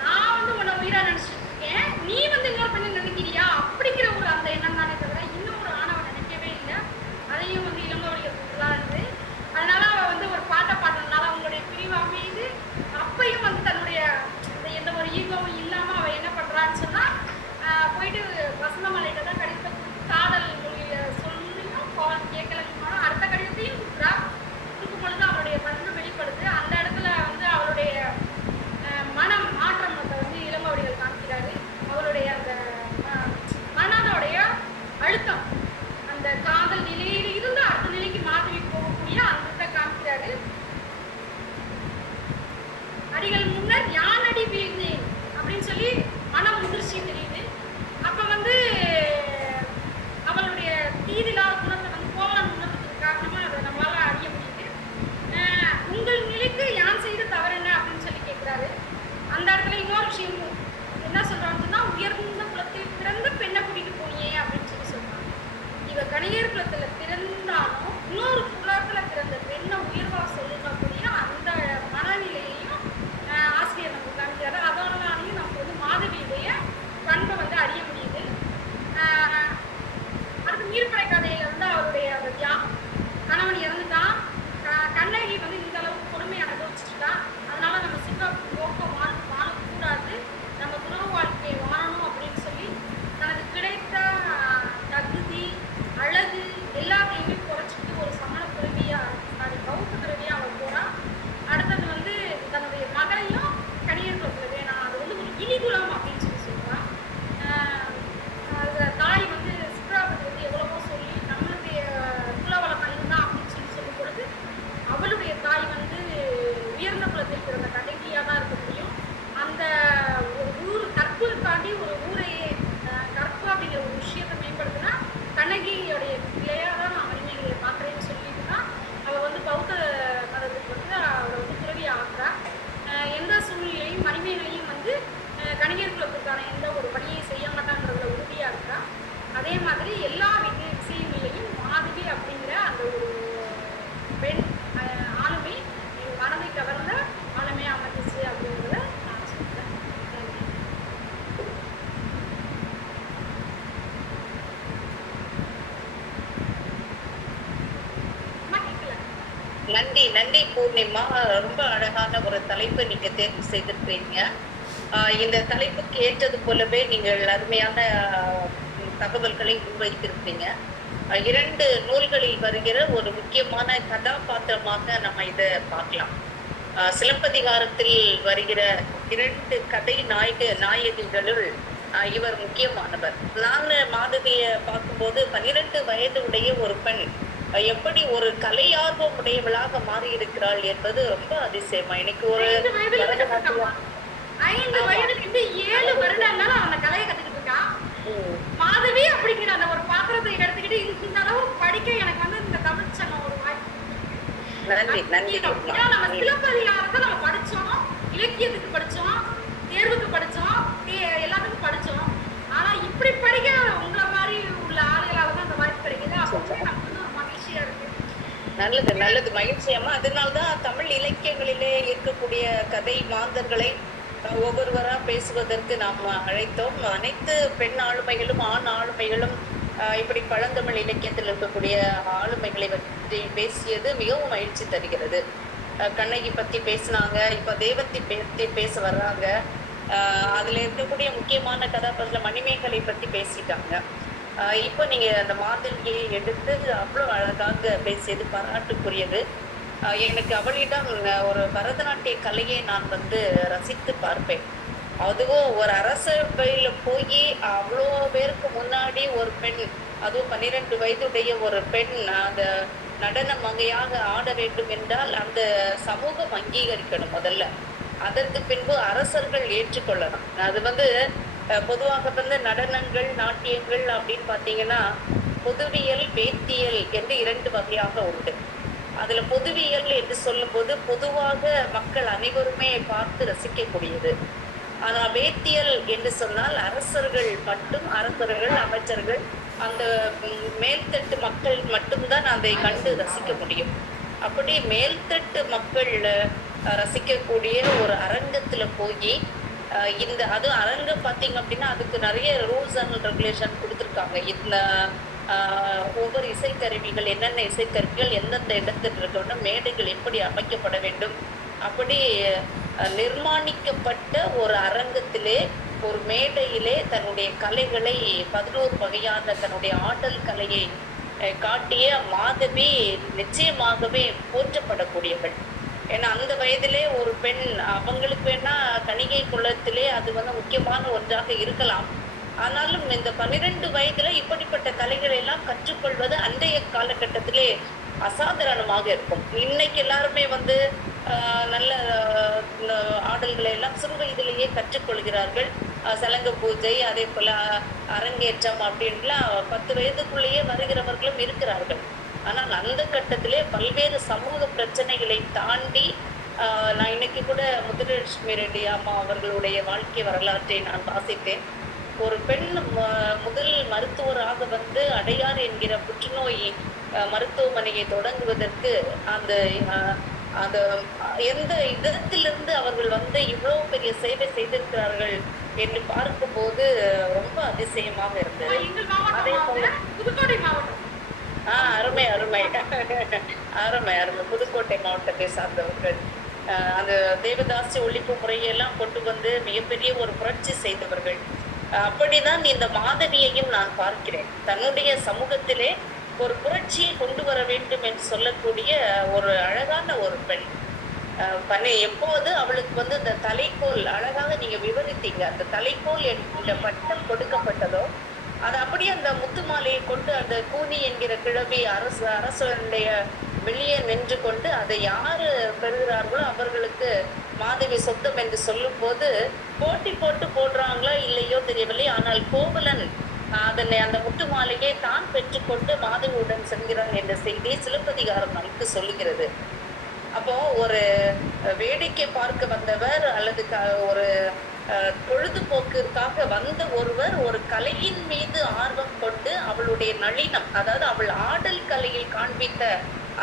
நான் வந்து உன்னை உயிரா நினைச்சிட்டு இருக்கேன், நீ வந்து இன்னொரு பெண்ணை நினைக்கிறியா அப்படிங்கிற ஒரு அந்த எண்ணம் தானே தவிர இன்னொரு ஆணவ நினைக்கவே இல்லை. அதையும் வந்து இளங்கோவடிகள் இருந்து அதனால அவ வந்து ஒரு பாட்டை பாடுறதுனால அவங்களுடைய பிரிவு அமையுது. அப்பையும் வந்து தன்னுடைய எந்த ஒரு ஈகோவும் இல்லாம அவ என்ன பண்றான்னு சொன்னா, போயிட்டு வசந்தமலையில தான் கடிதத்தை காதல் மொழியில சொல்லியும் கோவலன் கேட்கலன்னு அடுத்த கடிதத்தையும் கொடுக்குறா. கொடுக்கும் பொழுது அவளுடைய பண்பு வெளிப்படுது. அந்த இடத்துல வந்து அவளுடைய மனம் மாற்றத்தை வந்து இளங்கோவடிகள் காமிக்கிறாரு. அவருடைய அந்த மனதோடைய அழுத்தம், அந்த காதல் நிலையில இருந்து அடுத்த நிலைக்கு மாதவி போகக்கூடிய அந்த காமிக்கிறாரு. அடிகள் முன்னர் யானடி வீழ்ந்தேன் அப்படின்னு சொல்லி மனம் முதிர்ச்சி தெரியுது. அப்ப வந்து அவளுடைய தீதிலா குணத்தை வந்து கோவலன் உணர்றதுக்கு காரணமா அதை நம்மளால அறிய முடியுது. உங்கள் நிலைக்கு யான் செய்த தவறு என்ன அப்படின்னு சொல்லி கேட்கிறாரு. அந்த இடத்துல இன்னொரு விஷயம் என்ன சொல்றாங்கன்னா, உயர்ந்த குலத்தில் பிறந்த பெண்ணை கூட்டிட்டு போனியே அப்படின்னு சொல்லி சொல்றாங்க. இவ கணியர் குலத்துல பிறந்தாலும் இன்னொரு குலத்துல பிறந்த பெண்ணை உயர்வா சொல்லக்கூடிய அந்த மனநிலையையும் ஆசிரியர் நமக்கு காமிக்கிறாரு. அதனாலையும் நமக்கு வந்து மாதவியுடைய பண்பை வந்து அறிய முடியுது. அடுத்து நீர்ப்படை கதையில வந்து அவருடைய அந்த தியாகம், கணவன் இறந்துட்டான், கண்ணகி வந்து இந்த அளவுக்கு கொடுமை அனுபவிச்சுட்டா, அதனால நம்ம சிவ போக்க வாழக்கூடாது, நம்ம துறவு வாழ்க்கையை வாழணும் அப்படின்னு சொல்லி தனது கிடைத்த தகுதி, அழகு எல்லாத்தையுமே குறைச்சிட்டு ஒரு சமண நன்றி நன்றி பூர்ணிமா. ரொம்ப அழகான ஒரு தலைப்பை நீங்க தேர்வு செய்திருக்கிறீங்க. இந்த தலைப்புக்கு ஏற்றது போலவே நீங்கள் அருமையான தகவல்களை முன்வைத்திருப்பீங்க. 2 நூல்களில் வருகிற ஒரு முக்கியமான கதாபாத்திரமாக நம்ம இதை பார்க்கலாம். சிலப்பதிகாரத்தில் வருகிற 2 கதை நாயகிகளுள் இவர் முக்கியமானவர். நான் மாதவியை பார்க்கும்போது 12 வயது உடைய ஒரு பெண் எப்படி ஒரு கலையார்வம் உடையவளாக மாறி இருக்கிறாள் என்பது ரொம்ப அதிசயமா. எனக்கு ஒரு 5 வயதுல இருந்து 7 வருடங்கள் அந்த கலையை கத்துக்கிட்டு இருக்கா. மாதவி அப்படிங்கிற அந்த ஒரு பாத்திரத்தை எடுத்துக்கிட்டு இந்த அளவு படிக்க எனக்கு வந்து இந்த தமிழ் சங்கம் ஒரு வாய்ப்பு. நம்ம சிலப்பதிகாரத்தை நம்ம படிச்சோம், இலக்கியத்துக்கு படிச்சோம், தேர்வுக்கு படிச்சோம், எல்லாத்துக்கும் படிச்சோம். ஆனா இப்படி படிக்க உங்களை மாதிரி உள்ள ஆளுகளால தான் அந்த வாய்ப்பு கிடைக்குது. அப்போ நமக்கு வந்து மகிழ்ச்சியா இருக்கு. நல்லது நல்லது, மகிழ்ச்சியம்மா. அதனால்தான் தமிழ் இலக்கியங்களிலே இருக்கக்கூடிய கதை மாந்தர்களை ஒவ்வொருவரா பேசுவதற்கு நாம் அழைத்தோம். அனைத்து பெண் ஆளுமைகளும் ஆண் ஆளுமைகளும் இப்படி பழந்தமிழ் இலக்கியத்தில் இருக்கக்கூடிய ஆளுமைகளை பற்றி பேசியது மிகவும் மகிழ்ச்சி தருகிறது. கண்ணகி பத்தி பேசினாங்க, இப்ப தேவத்தை பற்றி பேச வர்றாங்க. அதுல இருக்கக்கூடிய முக்கியமான கதாபாத்திர மணிமேகலை பத்தி பேசிட்டாங்க. இப்போ நீங்க அந்த மாதவியை எடுத்து அவ்வளவு அழகாக பேசியது பாராட்டுக்குரியது. எனக்கு அவளிடம் ஒரு பரதநாட்டிய கலையை நான் வந்து ரசித்து பார்ப்பேன். அதுவும் ஒரு அரசவையில போய் அவ்வளோ பேருக்கு முன்னாடி ஒரு பெண், அதுவும் 12 வயதுடைய ஒரு பெண் அந்த நடன மங்கையாக ஆட வேண்டும் என்றால் அந்த சமூகம் அங்கீகரிக்கணும் முதல்ல. அதற்கு பின்பு அரசர்கள் ஏற்றுக்கொள்ளணும். அது வந்து பொதுவாக வந்து நடனங்கள் நாட்டியங்கள் அப்படின்னு பார்த்தீங்கன்னா பொதுவியல் வேத்தியல் என்று 2 வகையாக உண்டு. அதுல பொதுவியல் என்று சொல்லும்போது பொதுவாக மக்கள் அனைவருமே பார்த்து ரசிக்கக்கூடியது. ஆனா வேத்தியல் என்று சொன்னால் அரசர்கள் மட்டும், அரசர்கள் அமைச்சர்கள் அந்த மேல்தட்டு மக்கள் மட்டும்தான் அதை கண்டு ரசிக்க முடியும். அப்படி மேல்தட்டு மக்கள் ரசிக்கக்கூடிய ஒரு அரங்கத்துல போய் இந்த அது அரங்கம் பார்த்தீங்க அப்படின்னா அதுக்கு நிறைய ரூல்ஸ் அண்ட் ரெகுலேஷன் கொடுத்துருக்காங்க. இந்த ஒவ்வொரு இசைக்கருவிகள், என்னென்ன இசைக்கருவிகள் எந்தெந்த இடத்துல இருக்கணும், மேடைகள் எப்படி அமைக்கப்பட வேண்டும், அப்படி நிர்மாணிக்கப்பட்ட ஒரு அரங்கத்திலே ஒரு மேடையிலே தன்னுடைய கலைகளை 11 வகையான தன்னுடைய ஆடல் கலையை காட்டிய மாதவி நிச்சயமாகவே போற்றப்படக்கூடியவள். ஏன்னா அந்த வயதிலே ஒரு பெண், அவங்களுக்கு வேணா கணிகை குலத்திலே அது வந்து முக்கியமான ஒன்றாக இருக்கலாம். ஆனாலும் இந்த 12 வயதுல இப்படிப்பட்ட கலைகளை எல்லாம் கற்றுக்கொள்வது அன்றைய காலகட்டத்திலே அசாதாரணமாக இருக்கும். இன்னைக்கு எல்லாருமே வந்து நல்ல ஆடல்களை எல்லாம் சிறு வயதிலேயே கற்றுக்கொள்கிறார்கள். சலங்க பூஜை, அதே போல அரங்கேற்றம் அப்படின்லாம் 10 வயதுக்குள்ளேயே வருகிறவர்களும் இருக்கிறார்கள். ஆனால் அந்த கட்டத்திலே பல்வேறு சமூக பிரச்சனைகளை தாண்டி நான் இன்னைக்கு கூட முத்துலட்சுமி ரெட்டி அம்மா அவர்களுடைய வாழ்க்கை வரலாற்றை நான் வாசித்தேன். ஒரு பெண் முதல் மருத்துவராக வந்து அடையார் என்கிற புற்றுநோய் மருத்துவமனையை தொடங்குவதற்கு அந்த அந்த எந்த இடத்திலிருந்து அவர்கள் வந்து இவ்வளவு பெரிய சேவை செய்திருக்கிறார்கள் என்று பார்க்கும்போது ரொம்ப அதிசயமாக இருந்தது. அதே போல அருமை அருமை அருமை அருமை புதுக்கோட்டை மாவட்டத்தை சார்ந்தவர்கள் அந்த தேவதாசி ஒழிப்பு முறையெல்லாம் கொண்டு வந்து மிகப்பெரிய ஒரு புரட்சி செய்தவர்கள். அப்படிதான் இந்த மாதவியையும் நான் பார்க்கிறேன். தன்னுடைய சமூகத்திலே ஒரு புரட்சியை கொண்டு வர வேண்டும் என்று சொல்லக்கூடிய ஒரு அழகான ஒரு பெண். எப்போது அவளுக்கு வந்து இந்த தலைக்கோல் அழகாக நீங்க விவரித்தீங்க, அந்த தலைக்கோல் என்கிற பட்டம் கொடுக்கப்பட்டதோ அது அப்படியே அந்த முத்து மாலையை கொண்டு அந்த கூனி என்கிற கிழவி அரசனுடைய வெளியே நின்று கொண்டு அதை யாரு பெறுகிறார்களோ அவர்களுக்கு மாதவி சொந்தம் என்று சொல்லும் போது போட்டி போட்டு போடுறாங்களோ இல்லையோ தெரியவில்லை. ஆனால் கோவலன் அதனை அந்த முத்து மாலையை தான் பெற்றுக்கொண்டு மாதவியுடன் செல்கிறான் என்ற செய்தியை சிலப்பதிகாரம் நமக்கு சொல்லுகிறது. அப்போ ஒரு வேடிக்கை பார்க்க வந்தவர் அல்லது ஒரு பொழுதுபோக்கிற்காக வந்த ஒருவர் ஒரு கலையின் மீது ஆர்வம் கொண்டு அவளுடைய நளினம், அதாவது அவள் ஆடல் கலையில் காண்பித்த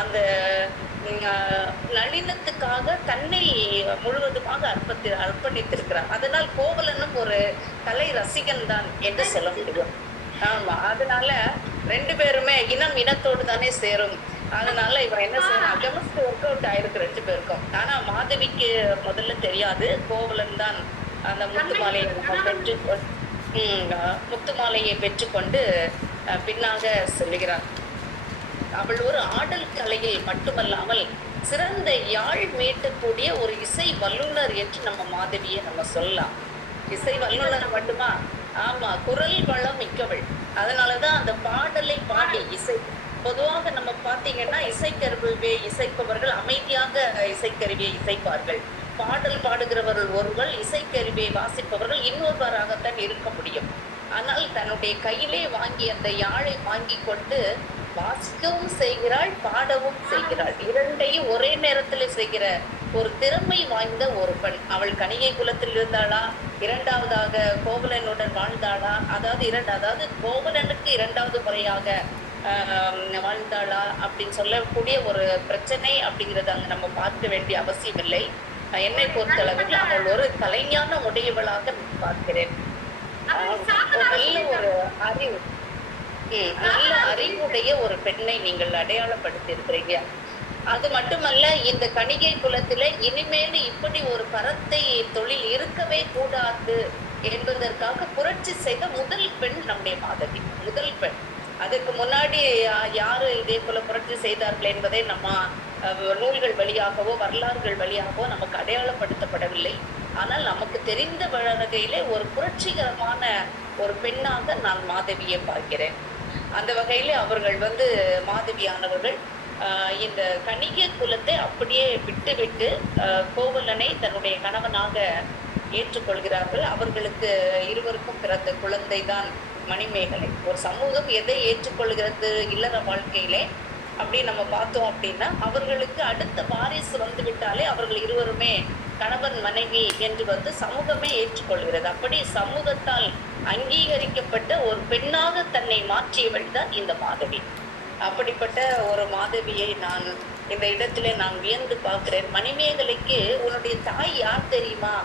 அந்த நளினத்துக்காக தன்னை முழுவதுமாக அர்ப்பணித்திருக்கிறார். அதனால் கோவலனும் ஒரு கலை ரசிகன் தான் என்று சொல்ல முடியும். ஆமா, அதனால 2 பேருமே இனத்தோடு தானே சேரும். அதனால இவன் என்ன செய்யறான், கெமிஸ்ட்ரி ஒர்க் அவுட் ஆயிருக்கு 2 பேருக்கும். ஆனா மாதவிக்கு முதல்ல தெரியாது. கோவலன் தான் அந்த முத்துமாலையை முத்துமாலையை பெற்றுக்கொண்டு பின்னாக செல்லுகிறான். அவள் ஒரு ஆடல் கலையில் மட்டுமல்லாமல் சிறந்த யாழ் மீட்டக்கூடிய ஒரு இசை வல்லுனர் என்று நம்ம மாதவியை நம்ம சொல்லலாம். இசை வல்லுனர் மட்டுமா? ஆமா, குரல் வளம் மிக்கவள். அதனாலதான் அந்த பாடலை பாடி இசை பொதுவாக நம்ம பார்த்தீங்கன்னா இசைக்கருவியை இசைப்பவர்கள் அமைதியாக இசைக்கருவியை இசைப்பார்கள். பாடல் பாடுகிறவர்கள் ஒருவர், இசைக்கருவியை வாசிப்பவர்கள் இன்னொருவராகத்தான் இருக்க முடியும். ஆனால் தன்னுடைய கையிலே வாங்கி அந்த யாழை வாங்கி கொண்டு வாசிக்கவும் செய்கிறாள், பாடவும் செய்கிறாள். இரண்டையும் ஒரே நேரத்தில் செய்கிற ஒரு திறமை வாய்ந்த ஒரு பெண். அவள் கணிகை குலத்தில் இருந்தாளா, இரண்டாவதாக கோவலனுடன் வாழ்ந்தாளா, அதாவது கோவலனுக்கு இரண்டாவது முறையாக வாழ்ந்தாளா அப்படின்னு சொல்லக்கூடிய ஒரு பிரச்சனை அப்படிங்கிறது அங்க நம்ம பார்க்க வேண்டிய அவசியம் இல்லை. என்னை பொறுத்தளவில் அவள் ஒரு கலைஞான உடையவளாக பார்க்கிறேன். நல்ல ஒரு அறிவு நல்ல அறிவுடைய ஒரு பெண்ணை நீங்கள் அடையாளப்படுத்தி இருக்கிறீங்க. அது மட்டுமல்ல, இந்த கணிகை குலத்துல இனிமேல் இப்படி ஒரு பரத்தை தொழில் இருக்கவே கூடாது என்பதற்காக புரட்சி செய்த முதல் பெண் நம்முடைய மாதவி. முதல் பெண். அதுக்கு முன்னாடி யாரு இதே போல புரட்சி செய்தார்கள் என்பதை நம்ம நூல்கள் வழியாகவோ வரலாறுகள் வழியாகவோ நமக்கு அடையாளப்படுத்தப்படவில்லை. ஆனால் நமக்கு தெரிந்த வகையிலே ஒரு புரட்சிகரமான ஒரு பெண்ணாக நான் மாதவியை பார்க்கிறேன். அந்த வகையில அவர்கள் மாதவியானவர்கள் இந்த கணிகை குலத்தை அப்படியே விட்டு கோவலனை தன்னுடைய கணவனாக ஏற்றுக்கொள்கிறார்கள். அவர்களுக்கு இருவருக்கும் பிறந்த குழந்தை தான் மணிமேகலை. ஒரு சமூகம் எதை ஏற்றுக்கொள்கிறது இல்லற வாழ்க்கையிலே அப்படி நம்ம பார்த்தோம் அப்படின்னா, அவர்களுக்கு அடுத்த வாரிசு வந்து விட்டாலே அவர்கள் இருவருமே கணவன் மனைவி என்று சமூகமே ஏற்றுக்கொள்கிறது. அப்படி சமூகத்தால் அங்கீகரிக்கப்பட்ட ஒரு பெண்ணாக தன்னை மாற்றியவள் தான் இந்த மாதவி. அப்படிப்பட்ட ஒரு மாதவியை நான் இந்த இடத்திலே நான் வியந்து பார்க்கிறேன். மணிமேகலைக்கு உன்னுடைய தாய் யார் தெரியுமா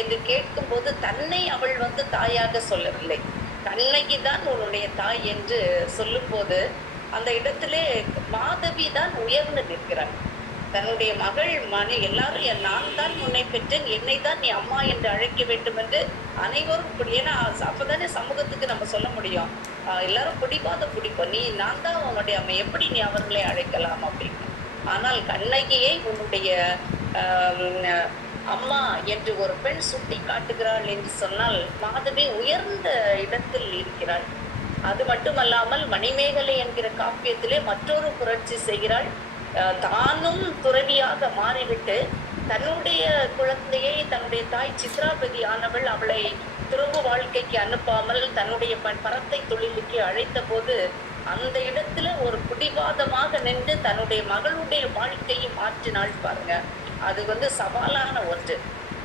என்று கேட்கும் போது தன்னை அவள் தாயாக சொல்லவில்லை, கண்ணகி தான் உன்னுடைய தாய் என்று சொல்லும் போது அந்த இடத்திலே மாதவி தான் உயர்ந்து நிற்கிறாள். தன்னுடைய மகள் எல்லாரும் நான் தான் உன்னை பெற்றேன், என்னை தான் நீ அம்மா என்று அழைக்க வேண்டும் என்று அனைவரும் ஏன்னா அப்பதானே சமூகத்துக்கு நம்ம சொல்ல முடியும். எல்லாரும் பிடிப்போம், நான் தான் உன்னுடைய அம்மா, எப்படி நீ அவர்களை அழைக்கலாம் அப்படின்னு. ஆனால் கண்ணகியை உன்னுடைய அம்மா என்று ஒரு பெண் சுட்டி காட்டுகிறாள் என்று சொன்னால் மாதவி உயர்ந்த இடத்தில் இருக்கிறாள். அது மட்டுமல்லாமல் மணிமேகலை என்கிற காப்பியத்திலே மற்றொரு புரட்சி செய்கிறாள். தானும் துறவியாக மாறிவிட்டு தன்னுடைய குழந்தையை தன்னுடைய தாய் சித்ராபதி ஆனவள் அவளை துறவு வாழ்க்கைக்கு அனுப்பாமல் தன்னுடைய பரத்தை தொழிலுக்கு அழைத்த போது அந்த இடத்துல ஒரு பிடிவாதமாக நின்று தன்னுடைய மகளுடைய வாழ்க்கையை மாற்றினாள் பாருங்க. அது சவாலான ஒன்று.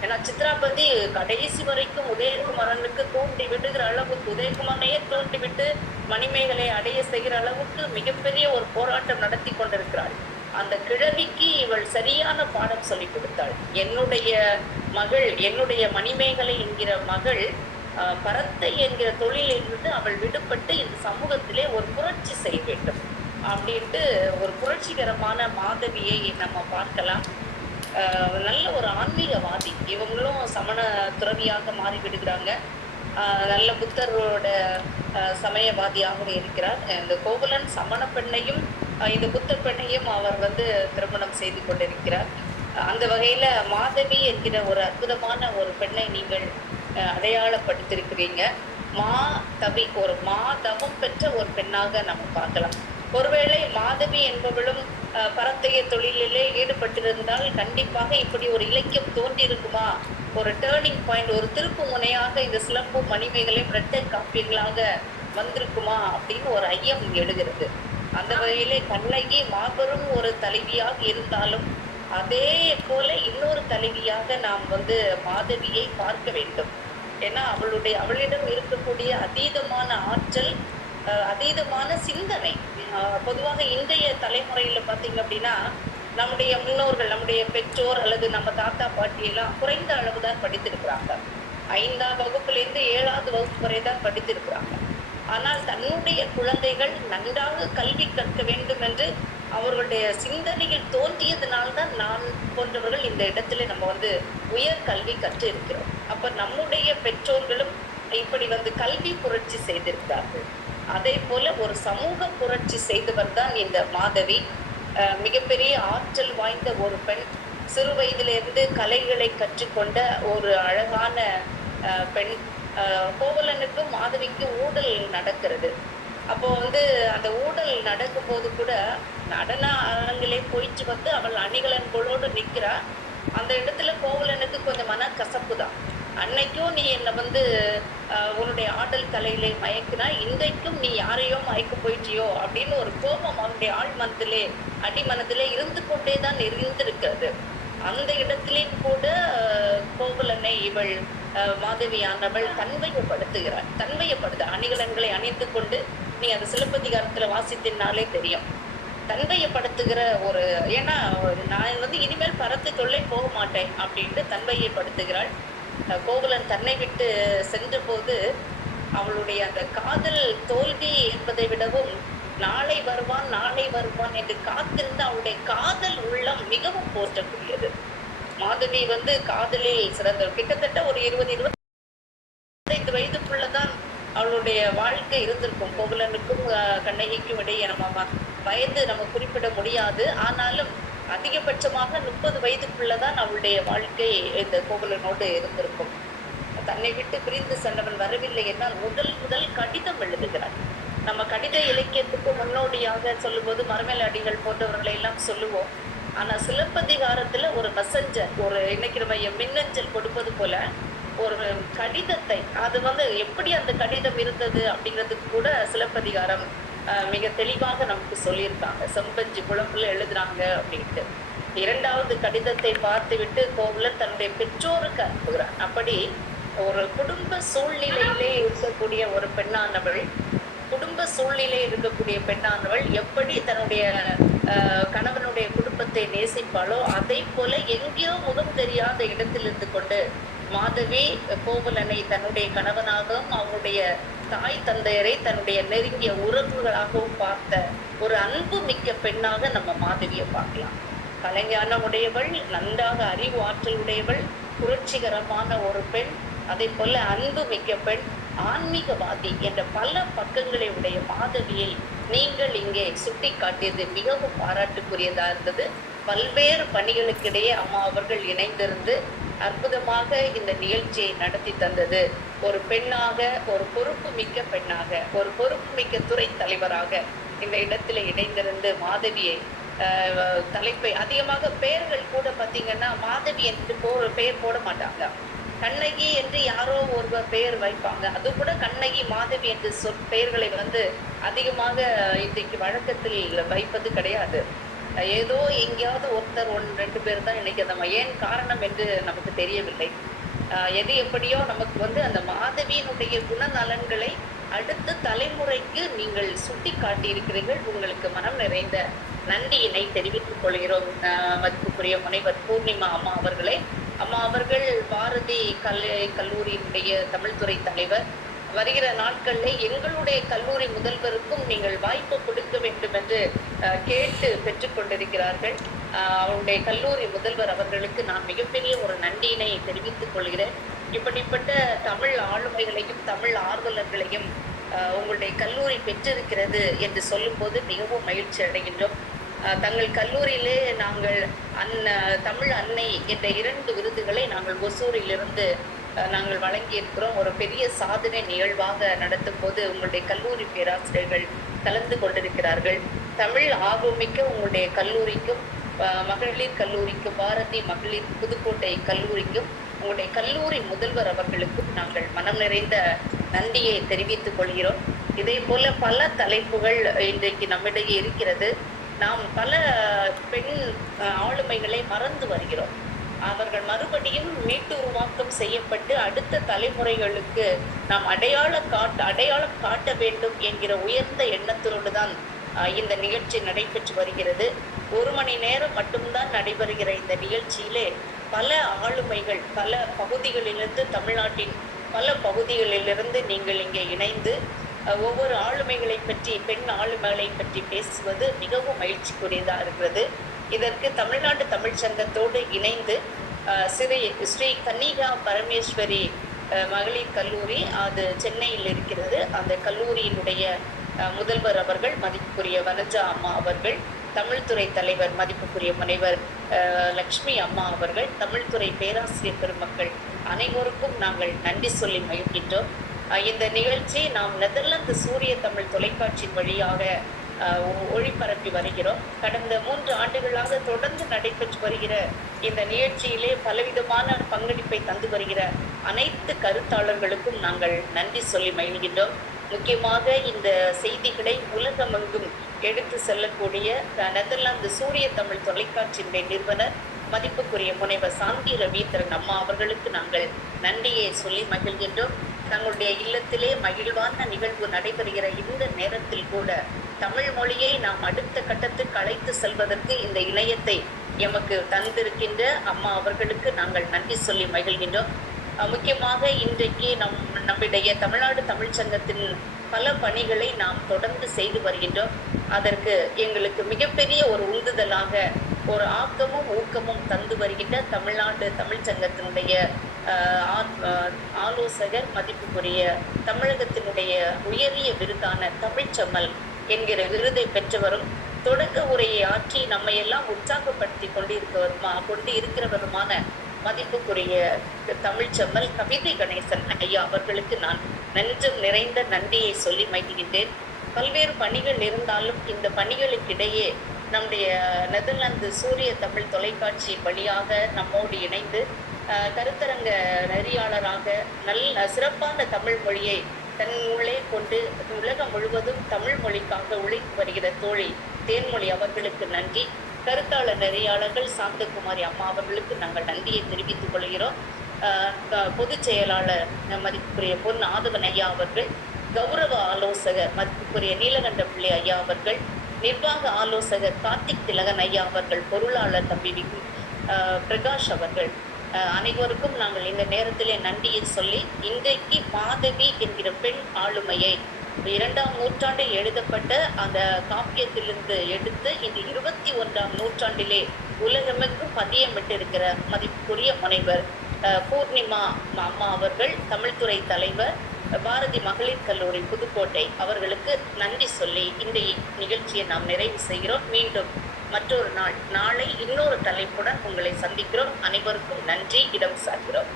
ஏன்னா சித்ராபதி கடைசி வரைக்கும் உதயகுமாரனுக்கு தூண்டி விடுகிற அளவுக்கு, உதயகுமாரனையே தூண்டி விட்டு மணிமேகலை அடைய செய்கிற அளவுக்கு மிகப்பெரிய ஒரு போராட்டம் நடத்தி கொண்டிருக்கிறாள். அந்த கிழவிக்கு இவள் சரியான பாடம் சொல்லி கொடுத்தாள். என்னுடைய மகள், என்னுடைய மணிமேகலை என்கிற மகள் பரத்தை என்கிற தொழிலிலிருந்து அவள் விடுபட்டு இந்த சமூகத்திலே ஒரு புரட்சி செய்ய வேண்டும் அப்படின்ட்டு ஒரு புரட்சிகரமான மாதவியை நம்ம பார்க்கலாம். நல்ல ஒரு ஆன்மீகவாதி. இவங்களும் சமண துறவியாக மாறி விடுகிறாங்க. நல்ல புத்தரோட சமயவாதியாகவும் இருக்கிறார். இந்த கோவலன் சமண பெண்ணையும் இந்த புத்தர் பெண்ணையும் அவர் திருமணம் செய்து கொண்டிருக்கிறார். அந்த வகையில மாதவி என்கிற ஒரு அற்புதமான ஒரு பெண்ணை நீங்கள் அடையாளப்படுத்திருக்கிறீங்க. ஒரு மாதவம் பெற்ற ஒரு பெண்ணாக நம்ம பார்க்கலாம். ஒருவேளை மாதவி என்பவளும் பரத்தைய தொழிலிலே ஈடுபட்டிருந்தால் கண்டிப்பாக இப்படி ஒரு இலக்கியம் தோன்றி இருக்குமா, ஒரு டேர்னிங் பாயிண்ட், ஒரு திருப்பு முனையாக இந்த சிலம்பும் மணிமேகலையும் இரட்டை காப்பியங்களாக வந்திருக்குமா அப்படின்னு ஒரு ஐயம் எழுகிறது. அந்த வகையிலே கண்ணகி மாபெரும் ஒரு தலைவியாக இருந்தாலும் அதே போல இன்னொரு தலைவியாக நாம் மாதவியை பார்க்க வேண்டும். ஏன்னா அவளிடம் இருக்கக்கூடிய அதீதமான ஆற்றல், அதீதமான சிந்தனை. பொதுவாக இன்றைய தலைமுறையில பார்த்தீங்க அப்படின்னா நம்முடைய முன்னோர்கள், நம்முடைய பெற்றோர் அல்லது நம்ம தாத்தா பாட்டியெல்லாம் குறைந்த அளவு தான் படித்திருக்கிறாங்க. 5ஆம் வகுப்புலேருந்து 7வது வகுப்பு வரை தான் படித்திருக்கிறாங்க. ஆனால் தன்னுடைய குழந்தைகள் நன்றாக கல்வி கற்க வேண்டும் என்று அவர்களுடைய சிந்தனையில் தோன்றியதுனால்தான் நான் போன்றவர்கள் இந்த இடத்துல நம்ம வந்து உயர் கல்வி கற்று இருக்கிறோம். அப்ப நம்முடைய பெற்றோர்களும் இப்படி வந்து கல்வி புரட்சி செய்திருக்கிறார்கள். அதே போல ஒரு சமூக புரட்சி செய்தவர் தான் இந்த மாதவி. மிகப்பெரிய ஆற்றல் வாய்ந்த ஒரு பெண், சிறு வயதிலிருந்து கலைகளை கற்றுக்கொண்ட ஒரு அழகான பெண். கோவலனுக்கும் மாதவிக்கும் ஊடல் நடக்கிறது. அப்போ வந்து அந்த ஊடல் நடக்கும்போது கூட நடன அரங்கிலே போயிட்டு வந்து அவள் அணிகலன்களோடு நிற்கிறா. அந்த இடத்துல கோவலனுக்கு கொஞ்சம் மன கசப்பு தான். அன்னைக்கும் நீ என்னை வந்து உன்னுடைய ஆடல் கலையிலே மயக்கினா, இன்றைக்கும் நீ யாரையோ மயக்க போயிட்டியோ அப்படின்னு ஒரு கோபம் அவனுடைய ஆழ் மனத்திலே அடிமனத்திலே இருந்து கொண்டே தான் இருந்திருக்கிறது. அந்த இடத்திலேயும் கூட கோவலனை இவள் மாதவியானவள் தன்மையப்படுத்துகிறாள். அணிகலன்களை அணிந்து கொண்டு, நீ அந்த சிலப்பதிகாரத்துல வாசித்தினாலே தெரியும், தன்மையப்படுத்துகிற ஒரு, ஏன்னா நான் வந்து இனிமேல் பரத்து தொல்லை போக மாட்டேன் அப்படின்ட்டு தன்மையப்படுத்துகிறாள். கோவலன் தன்னை விட்டு சென்ற போது அவளுடைய அந்த காதல் தோல்வி என்பதை விடவும் நாளை வருவான் என்று காத்திருந்த அவளுடைய காதல் உள்ளம் மிகவும் போற்றக்கூடியது. மாதவி வந்து காதலில் சிறந்தவர். கிட்டத்தட்ட ஒரு 20-25 வயதுக்குள்ளதான் அவளுடைய வாழ்க்கை இருந்திருக்கும். கோவலனுக்கும் கண்ணகிக்கும் இடையே நம்ம வயது நம்ம குறிப்பிட முடியாது. ஆனாலும் அதிகபட்சமாக 30 வயதுக்குள்ளதான் அவளுடைய வாழ்க்கை இந்த கோவலனோடு இருந்திருக்கும். தன்னை விட்டு பிரிந்து சென்றவன் வரவில்லை என்றால் முதல் கடிதம் எழுதுகிறார். நம்ம கடித இலக்கியத்துக்கு முன்னோடியாக சொல்லும்போது மரமேல் அடிகள் போன்றவர்களை எல்லாம் சொல்லுவோம். ஆனா சிலப்பதிகாரத்துல ஒரு மெசஞ்சர், ஒரு இன்னைக்கு நம்ம மின்னஞ்சல் கொடுப்பது போல ஒரு கடிதத்தை, அது வந்து எப்படி அந்த கடிதம் இருந்தது அப்படிங்கிறதுக்கு கூட சிலப்பதிகாரம் மிக தெளிவாக நமக்கு சொல்லியிருக்காங்க. செம்பஞ்சு குழம்புல எழுதுறாங்க அப்படின்ட்டு. 2வது கடிதத்தை பார்த்துவிட்டு கோவலன் தன்னுடைய பெற்றோருக்கு அனுப்புகிறார். அப்படி ஒரு குடும்ப சூழ்நிலையிலே இருக்கக்கூடிய ஒரு பெண்ணானவள் எப்படி தன்னுடைய கணவனுடைய குடும்பத்தை நேசிப்பாளோ அதை போல எங்கேயோ முகம் தெரியாத இடத்தில் இருந்து கொண்டு மாதவி கோவலனை தன்னுடைய கணவனாகவும் அவனுடைய தாய் தந்தையரை தன்னுடைய நெருங்கிய உறவுகளாகவும் பார்த்த ஒரு அன்பு மிக்க பெண்ணாக நம்ம மாதவியை பார்க்கலாம். கலைஞானம் உடையவள், நன்றாக அறிவு ஆற்றல் உடையவள், புரட்சிகரமான ஒரு பெண், அதே போல அன்பு மிக்க பெண், ஆன்மீகவாதி என்ற பல பக்கங்களை உடைய மாதவியை நீங்கள் இங்கே சுட்டி காட்டியது மிகவும் பாராட்டுக்குரியதா இருந்தது. பல்வேறு பணிகளுக்கிடையே அம்மா அவர்கள் இணைந்திருந்து அற்புதமாக இந்த நிகழ்ச்சியை நடத்தி தந்தது. ஒரு பெண்ணாக, ஒரு பொறுப்பு மிக்க பெண்ணாக, ஒரு பொறுப்பு மிக்க துறை தலைவராக இந்த இடத்துல இணைந்திருந்து மாதவியை தலைப்பை அதிகமாக பெயர்கள் கூட பார்த்தீங்கன்னா மாதவி என்று பெயர் போட மாட்டாங்க. கண்ணகி என்று யாரோ ஒருவர் பெயர் வைப்பாங்க. அது கூட கண்ணகி மாதவி என்று பெயர்களை வந்து அதிகமாக இன்றைக்கு வழக்கத்தில் வைப்பது கிடையாது. ஏதோ எங்கேயாவது ஒருத்தர் 1-2 பேர் தான் இன்னைக்கு அந்த ஏன் காரணம் என்று நமக்கு தெரியவில்லை. எது எப்படியோ நமக்கு வந்து அந்த மாதவியினுடைய குணநலன்களை அடுத்த தலைமுறைக்கு நீங்கள் சுட்டி காட்டியிருக்கிறீர்கள். உங்களுக்கு மனம் நிறைந்த நன்றியினை தெரிவித்துக் கொள்கிறோம். மதிப்புக்குரிய முனைவர் பூர்ணிமா அம்மா அவர்களே. அம்மா அவர்கள் பாரதி கல்லூரியினுடைய தமிழ்துறை தலைவர். வருகிற நாட்களில் எங்களுடைய கல்லூரி முதல்வருக்கும் நீங்கள் வாய்ப்பு கொடுக்க வேண்டும் என்று கேட்டு பெற்றுக்கொண்டிருக்கிறார்கள். அவருடைய கல்லூரி முதல்வர் அவர்களுக்கு நான் மிகப்பெரிய ஒரு நன்றியினை தெரிவித்துக் கொள்கிறேன். இப்படிப்பட்ட தமிழ் ஆளுமைகளையும் தமிழ் ஆர்வலர்களையும் உங்களுடைய கல்லூரி பெற்றிருக்கிறது என்று சொல்லும்போது மிகவும் மகிழ்ச்சி அடைகின்றோம். தங்கள் கல்லூரியிலே நாங்கள் தமிழ் அன்னை என்ற 2 விருதுகளை நாங்கள் ஒசூரிலிருந்து நாங்கள் வழங்கியிருக்கிறோம். ஒரு பெரிய சாதனை நிகழ்வாக நடத்தும் போது உங்களுடைய கல்லூரி பேராசிரியர்கள் கலந்து கொண்டிருக்கிறார்கள். தமிழ் ஆர்வமிக்க உங்களுடைய கல்லூரிக்கும், மகளிர் கல்லூரிக்கும், பாரதி மகளிர் புதுக்கோட்டை கல்லூரிக்கும், உங்களுடைய கல்லூரி முதல்வர் அவர்களுக்கும் நாங்கள் மனம் நிறைந்த நன்றியை தெரிவித்துக் கொள்கிறோம். இதே போல பல தலைப்புகள் இன்றைக்கு நம்மிடையே இருக்கிறது. நாம் பல பெண் ஆளுமைகளை மறந்து வருகிறோம். அவர்கள் மறுபடியும் மீட்டு உருவாக்கம் செய்யப்பட்டு அடுத்த தலைமுறைகளுக்கு நாம் அடையாளம் காட்ட வேண்டும் என்கிற உயர்ந்த எண்ணத்தோடு தான் இந்த நிகழ்ச்சி நடைபெற்று வருகிறது. 1 மணி நேரம் மட்டும்தான் நடைபெறுகிற இந்த நிகழ்ச்சியிலே பல ஆளுமைகள் பல பகுதிகளிலிருந்து, தமிழ்நாட்டின் பல பகுதிகளிலிருந்து நீங்கள் இங்கே இணைந்து ஒவ்வொரு ஆளுமைகளை பற்றி, பெண் ஆளுமைகளை பற்றி பேசுவது மிகவும் மகிழ்ச்சிக்குரியதாக இருக்கிறது. இதற்கு தமிழ்நாடு தமிழ் சங்கத்தோடு இணைந்து ஸ்ரீ கன்னிகா பரமேஸ்வரி மகளிர் கல்லூரி, அது சென்னையில் இருக்கிறது. அந்த கல்லூரியினுடைய முதல்வர் அவர்கள், மதிப்புக்குரிய வனஜா அம்மா அவர்கள், தமிழ்துறை தலைவர் மதிப்புக்குரிய முனைவர் லக்ஷ்மி அம்மா அவர்கள், தமிழ்துறை பேராசிரியர் பெருமக்கள் அனைவருக்கும் நாங்கள் நன்றி சொல்லி மகிழ்கின்றோம். இந்த நிகழ்ச்சி நாம் நெதர்லாந்து சூரிய தமிழ் தொலைக்காட்சி வழியாக ஒளிபரப்பி வருகிறோம். கடந்த 3 ஆண்டுகளாக தொடர்ந்து நடைபெற்று வருகிற இந்த நிகழ்ச்சியிலே பலவிதமான பங்களிப்பை தந்து வருகிற அனைத்து கருத்தாளர்களுக்கும் நாங்கள் நன்றி சொல்லி மகிழ்கின்றோம். முக்கியமாக இந்த செய்திகளை உலகமெங்கும் எடுத்து செல்லக்கூடிய நெதர்லாந்து சூரிய தமிழ் தொலைக்காட்சியினுடைய நிறுவனர் மதிப்புக்குரிய முனைவர் சாந்தி ரவீந்திரன் அம்மா அவர்களுக்கு நாங்கள் நன்றியை சொல்லி மகிழ்கின்றோம். தங்களுடைய இல்லத்திலே மகிழ்வான நிகழ்வு நடைபெறுகிற இந்த நேரத்தில் கூட தமிழ் மொழியை நாம் அடுத்த கட்டத்துக்கு அழைத்து செல்வதற்கு இந்த இணையத்தை எமக்கு தந்திருக்கின்ற அம்மா அவர்களுக்கு நாங்கள் நன்றி சொல்லி மகிழ்கின்றோம். முக்கியமாக இன்றைக்கு நம்முடைய தமிழ்நாடு தமிழ் சங்கத்தின் பல பணிகளை நாம் தொடர்ந்து செய்து வருகின்றோம். அதற்கு எங்களுக்கு மிகப்பெரிய ஒரு உந்துதலாக, ஒரு ஆக்கமும் ஊக்கமும் தந்து வருகின்ற தமிழ்நாடு தமிழ் சங்கத்தினுடைய ஆலோசகர் மதிப்புக்குரிய தமிழகத்தினுடைய உயரிய விருதான தமிழ்ச்செம்மல் என்கிற விருதை பெற்றவரும், தொடக்க உரையை ஆற்றி நம்மையெல்லாம் உற்சாகப்படுத்தி கொண்டிருக்கிறவருமான மதிப்புக்குரிய தமிழ்ச்செம்மல் கவிதை கணேசன் ஐயா அவர்களுக்கு நான் நெஞ்சம் நிறைந்த நன்றியை சொல்லி மகிழ்கின்றேன். பல்வேறு பணிகள் இருந்தாலும் இந்த பணிகளுக்கிடையே நம்முடைய நெதர்லாந்து சூரிய தமிழ் தொலைக்காட்சி வழியாக நம்மோடு இணைந்து கருத்தரங்க நெறியாளராக நல்ல சிறப்பான தமிழ் மொழியை தன் உள்ளே கொண்டு உலகம் முழுவதும் தமிழ் மொழிக்காக உழைத்து வருகிற தோழி தேன்மொழி அவர்களுக்கு நன்றி. கருத்தாளர் நெறியாளர்கள் சாந்தகுமாரி அம்மா அவர்களுக்கு நாங்கள் நன்றியை தெரிவித்துக் கொள்கிறோம். பொதுச் செயலாளர் மதிப்புக்குரிய பொன் ஆதவன் ஐயா அவர்கள், கௌரவ ஆலோசகர் மதிப்புக்குரிய நீலகண்ட பிள்ளை ஐயா அவர்கள், நிர்வாக ஆலோசகர் கார்த்திக் திலகன் ஐயா அவர்கள், பொருளாளர் தம்பி பிரகாஷ் அவர்கள், அனைவருக்கும் நாங்கள் இந்த நேரத்திலே நன்றியை சொல்லி, இன்றைக்கு மாதவி என்கிற பெண் ஆளுமையை 2ஆம் நூற்றாண்டில் எழுதப்பட்ட அந்த காப்பியத்திலிருந்து எடுத்து இந்த 21ஆம் நூற்றாண்டிலே உலகமெங்கும் பதியமிட்டிருக்கிற மதிப்புக்குரிய முனைவர் பூர்ணிமா அம்மா அவர்கள், தமிழ்துறை தலைவர், பாரதி மகளிர் கல்லூரி புதுக்கோட்டை அவர்களுக்கு நன்றி சொல்லி இந்த நிகழ்ச்சியை நாம் நிறைவு செய்கிறோம். மீண்டும் மற்றொரு நாளை இன்னொரு தலைப்புடன் உங்களை சந்திக்கிறோம். அனைவருக்கும் நன்றி. இடம் சார்கிறோம்.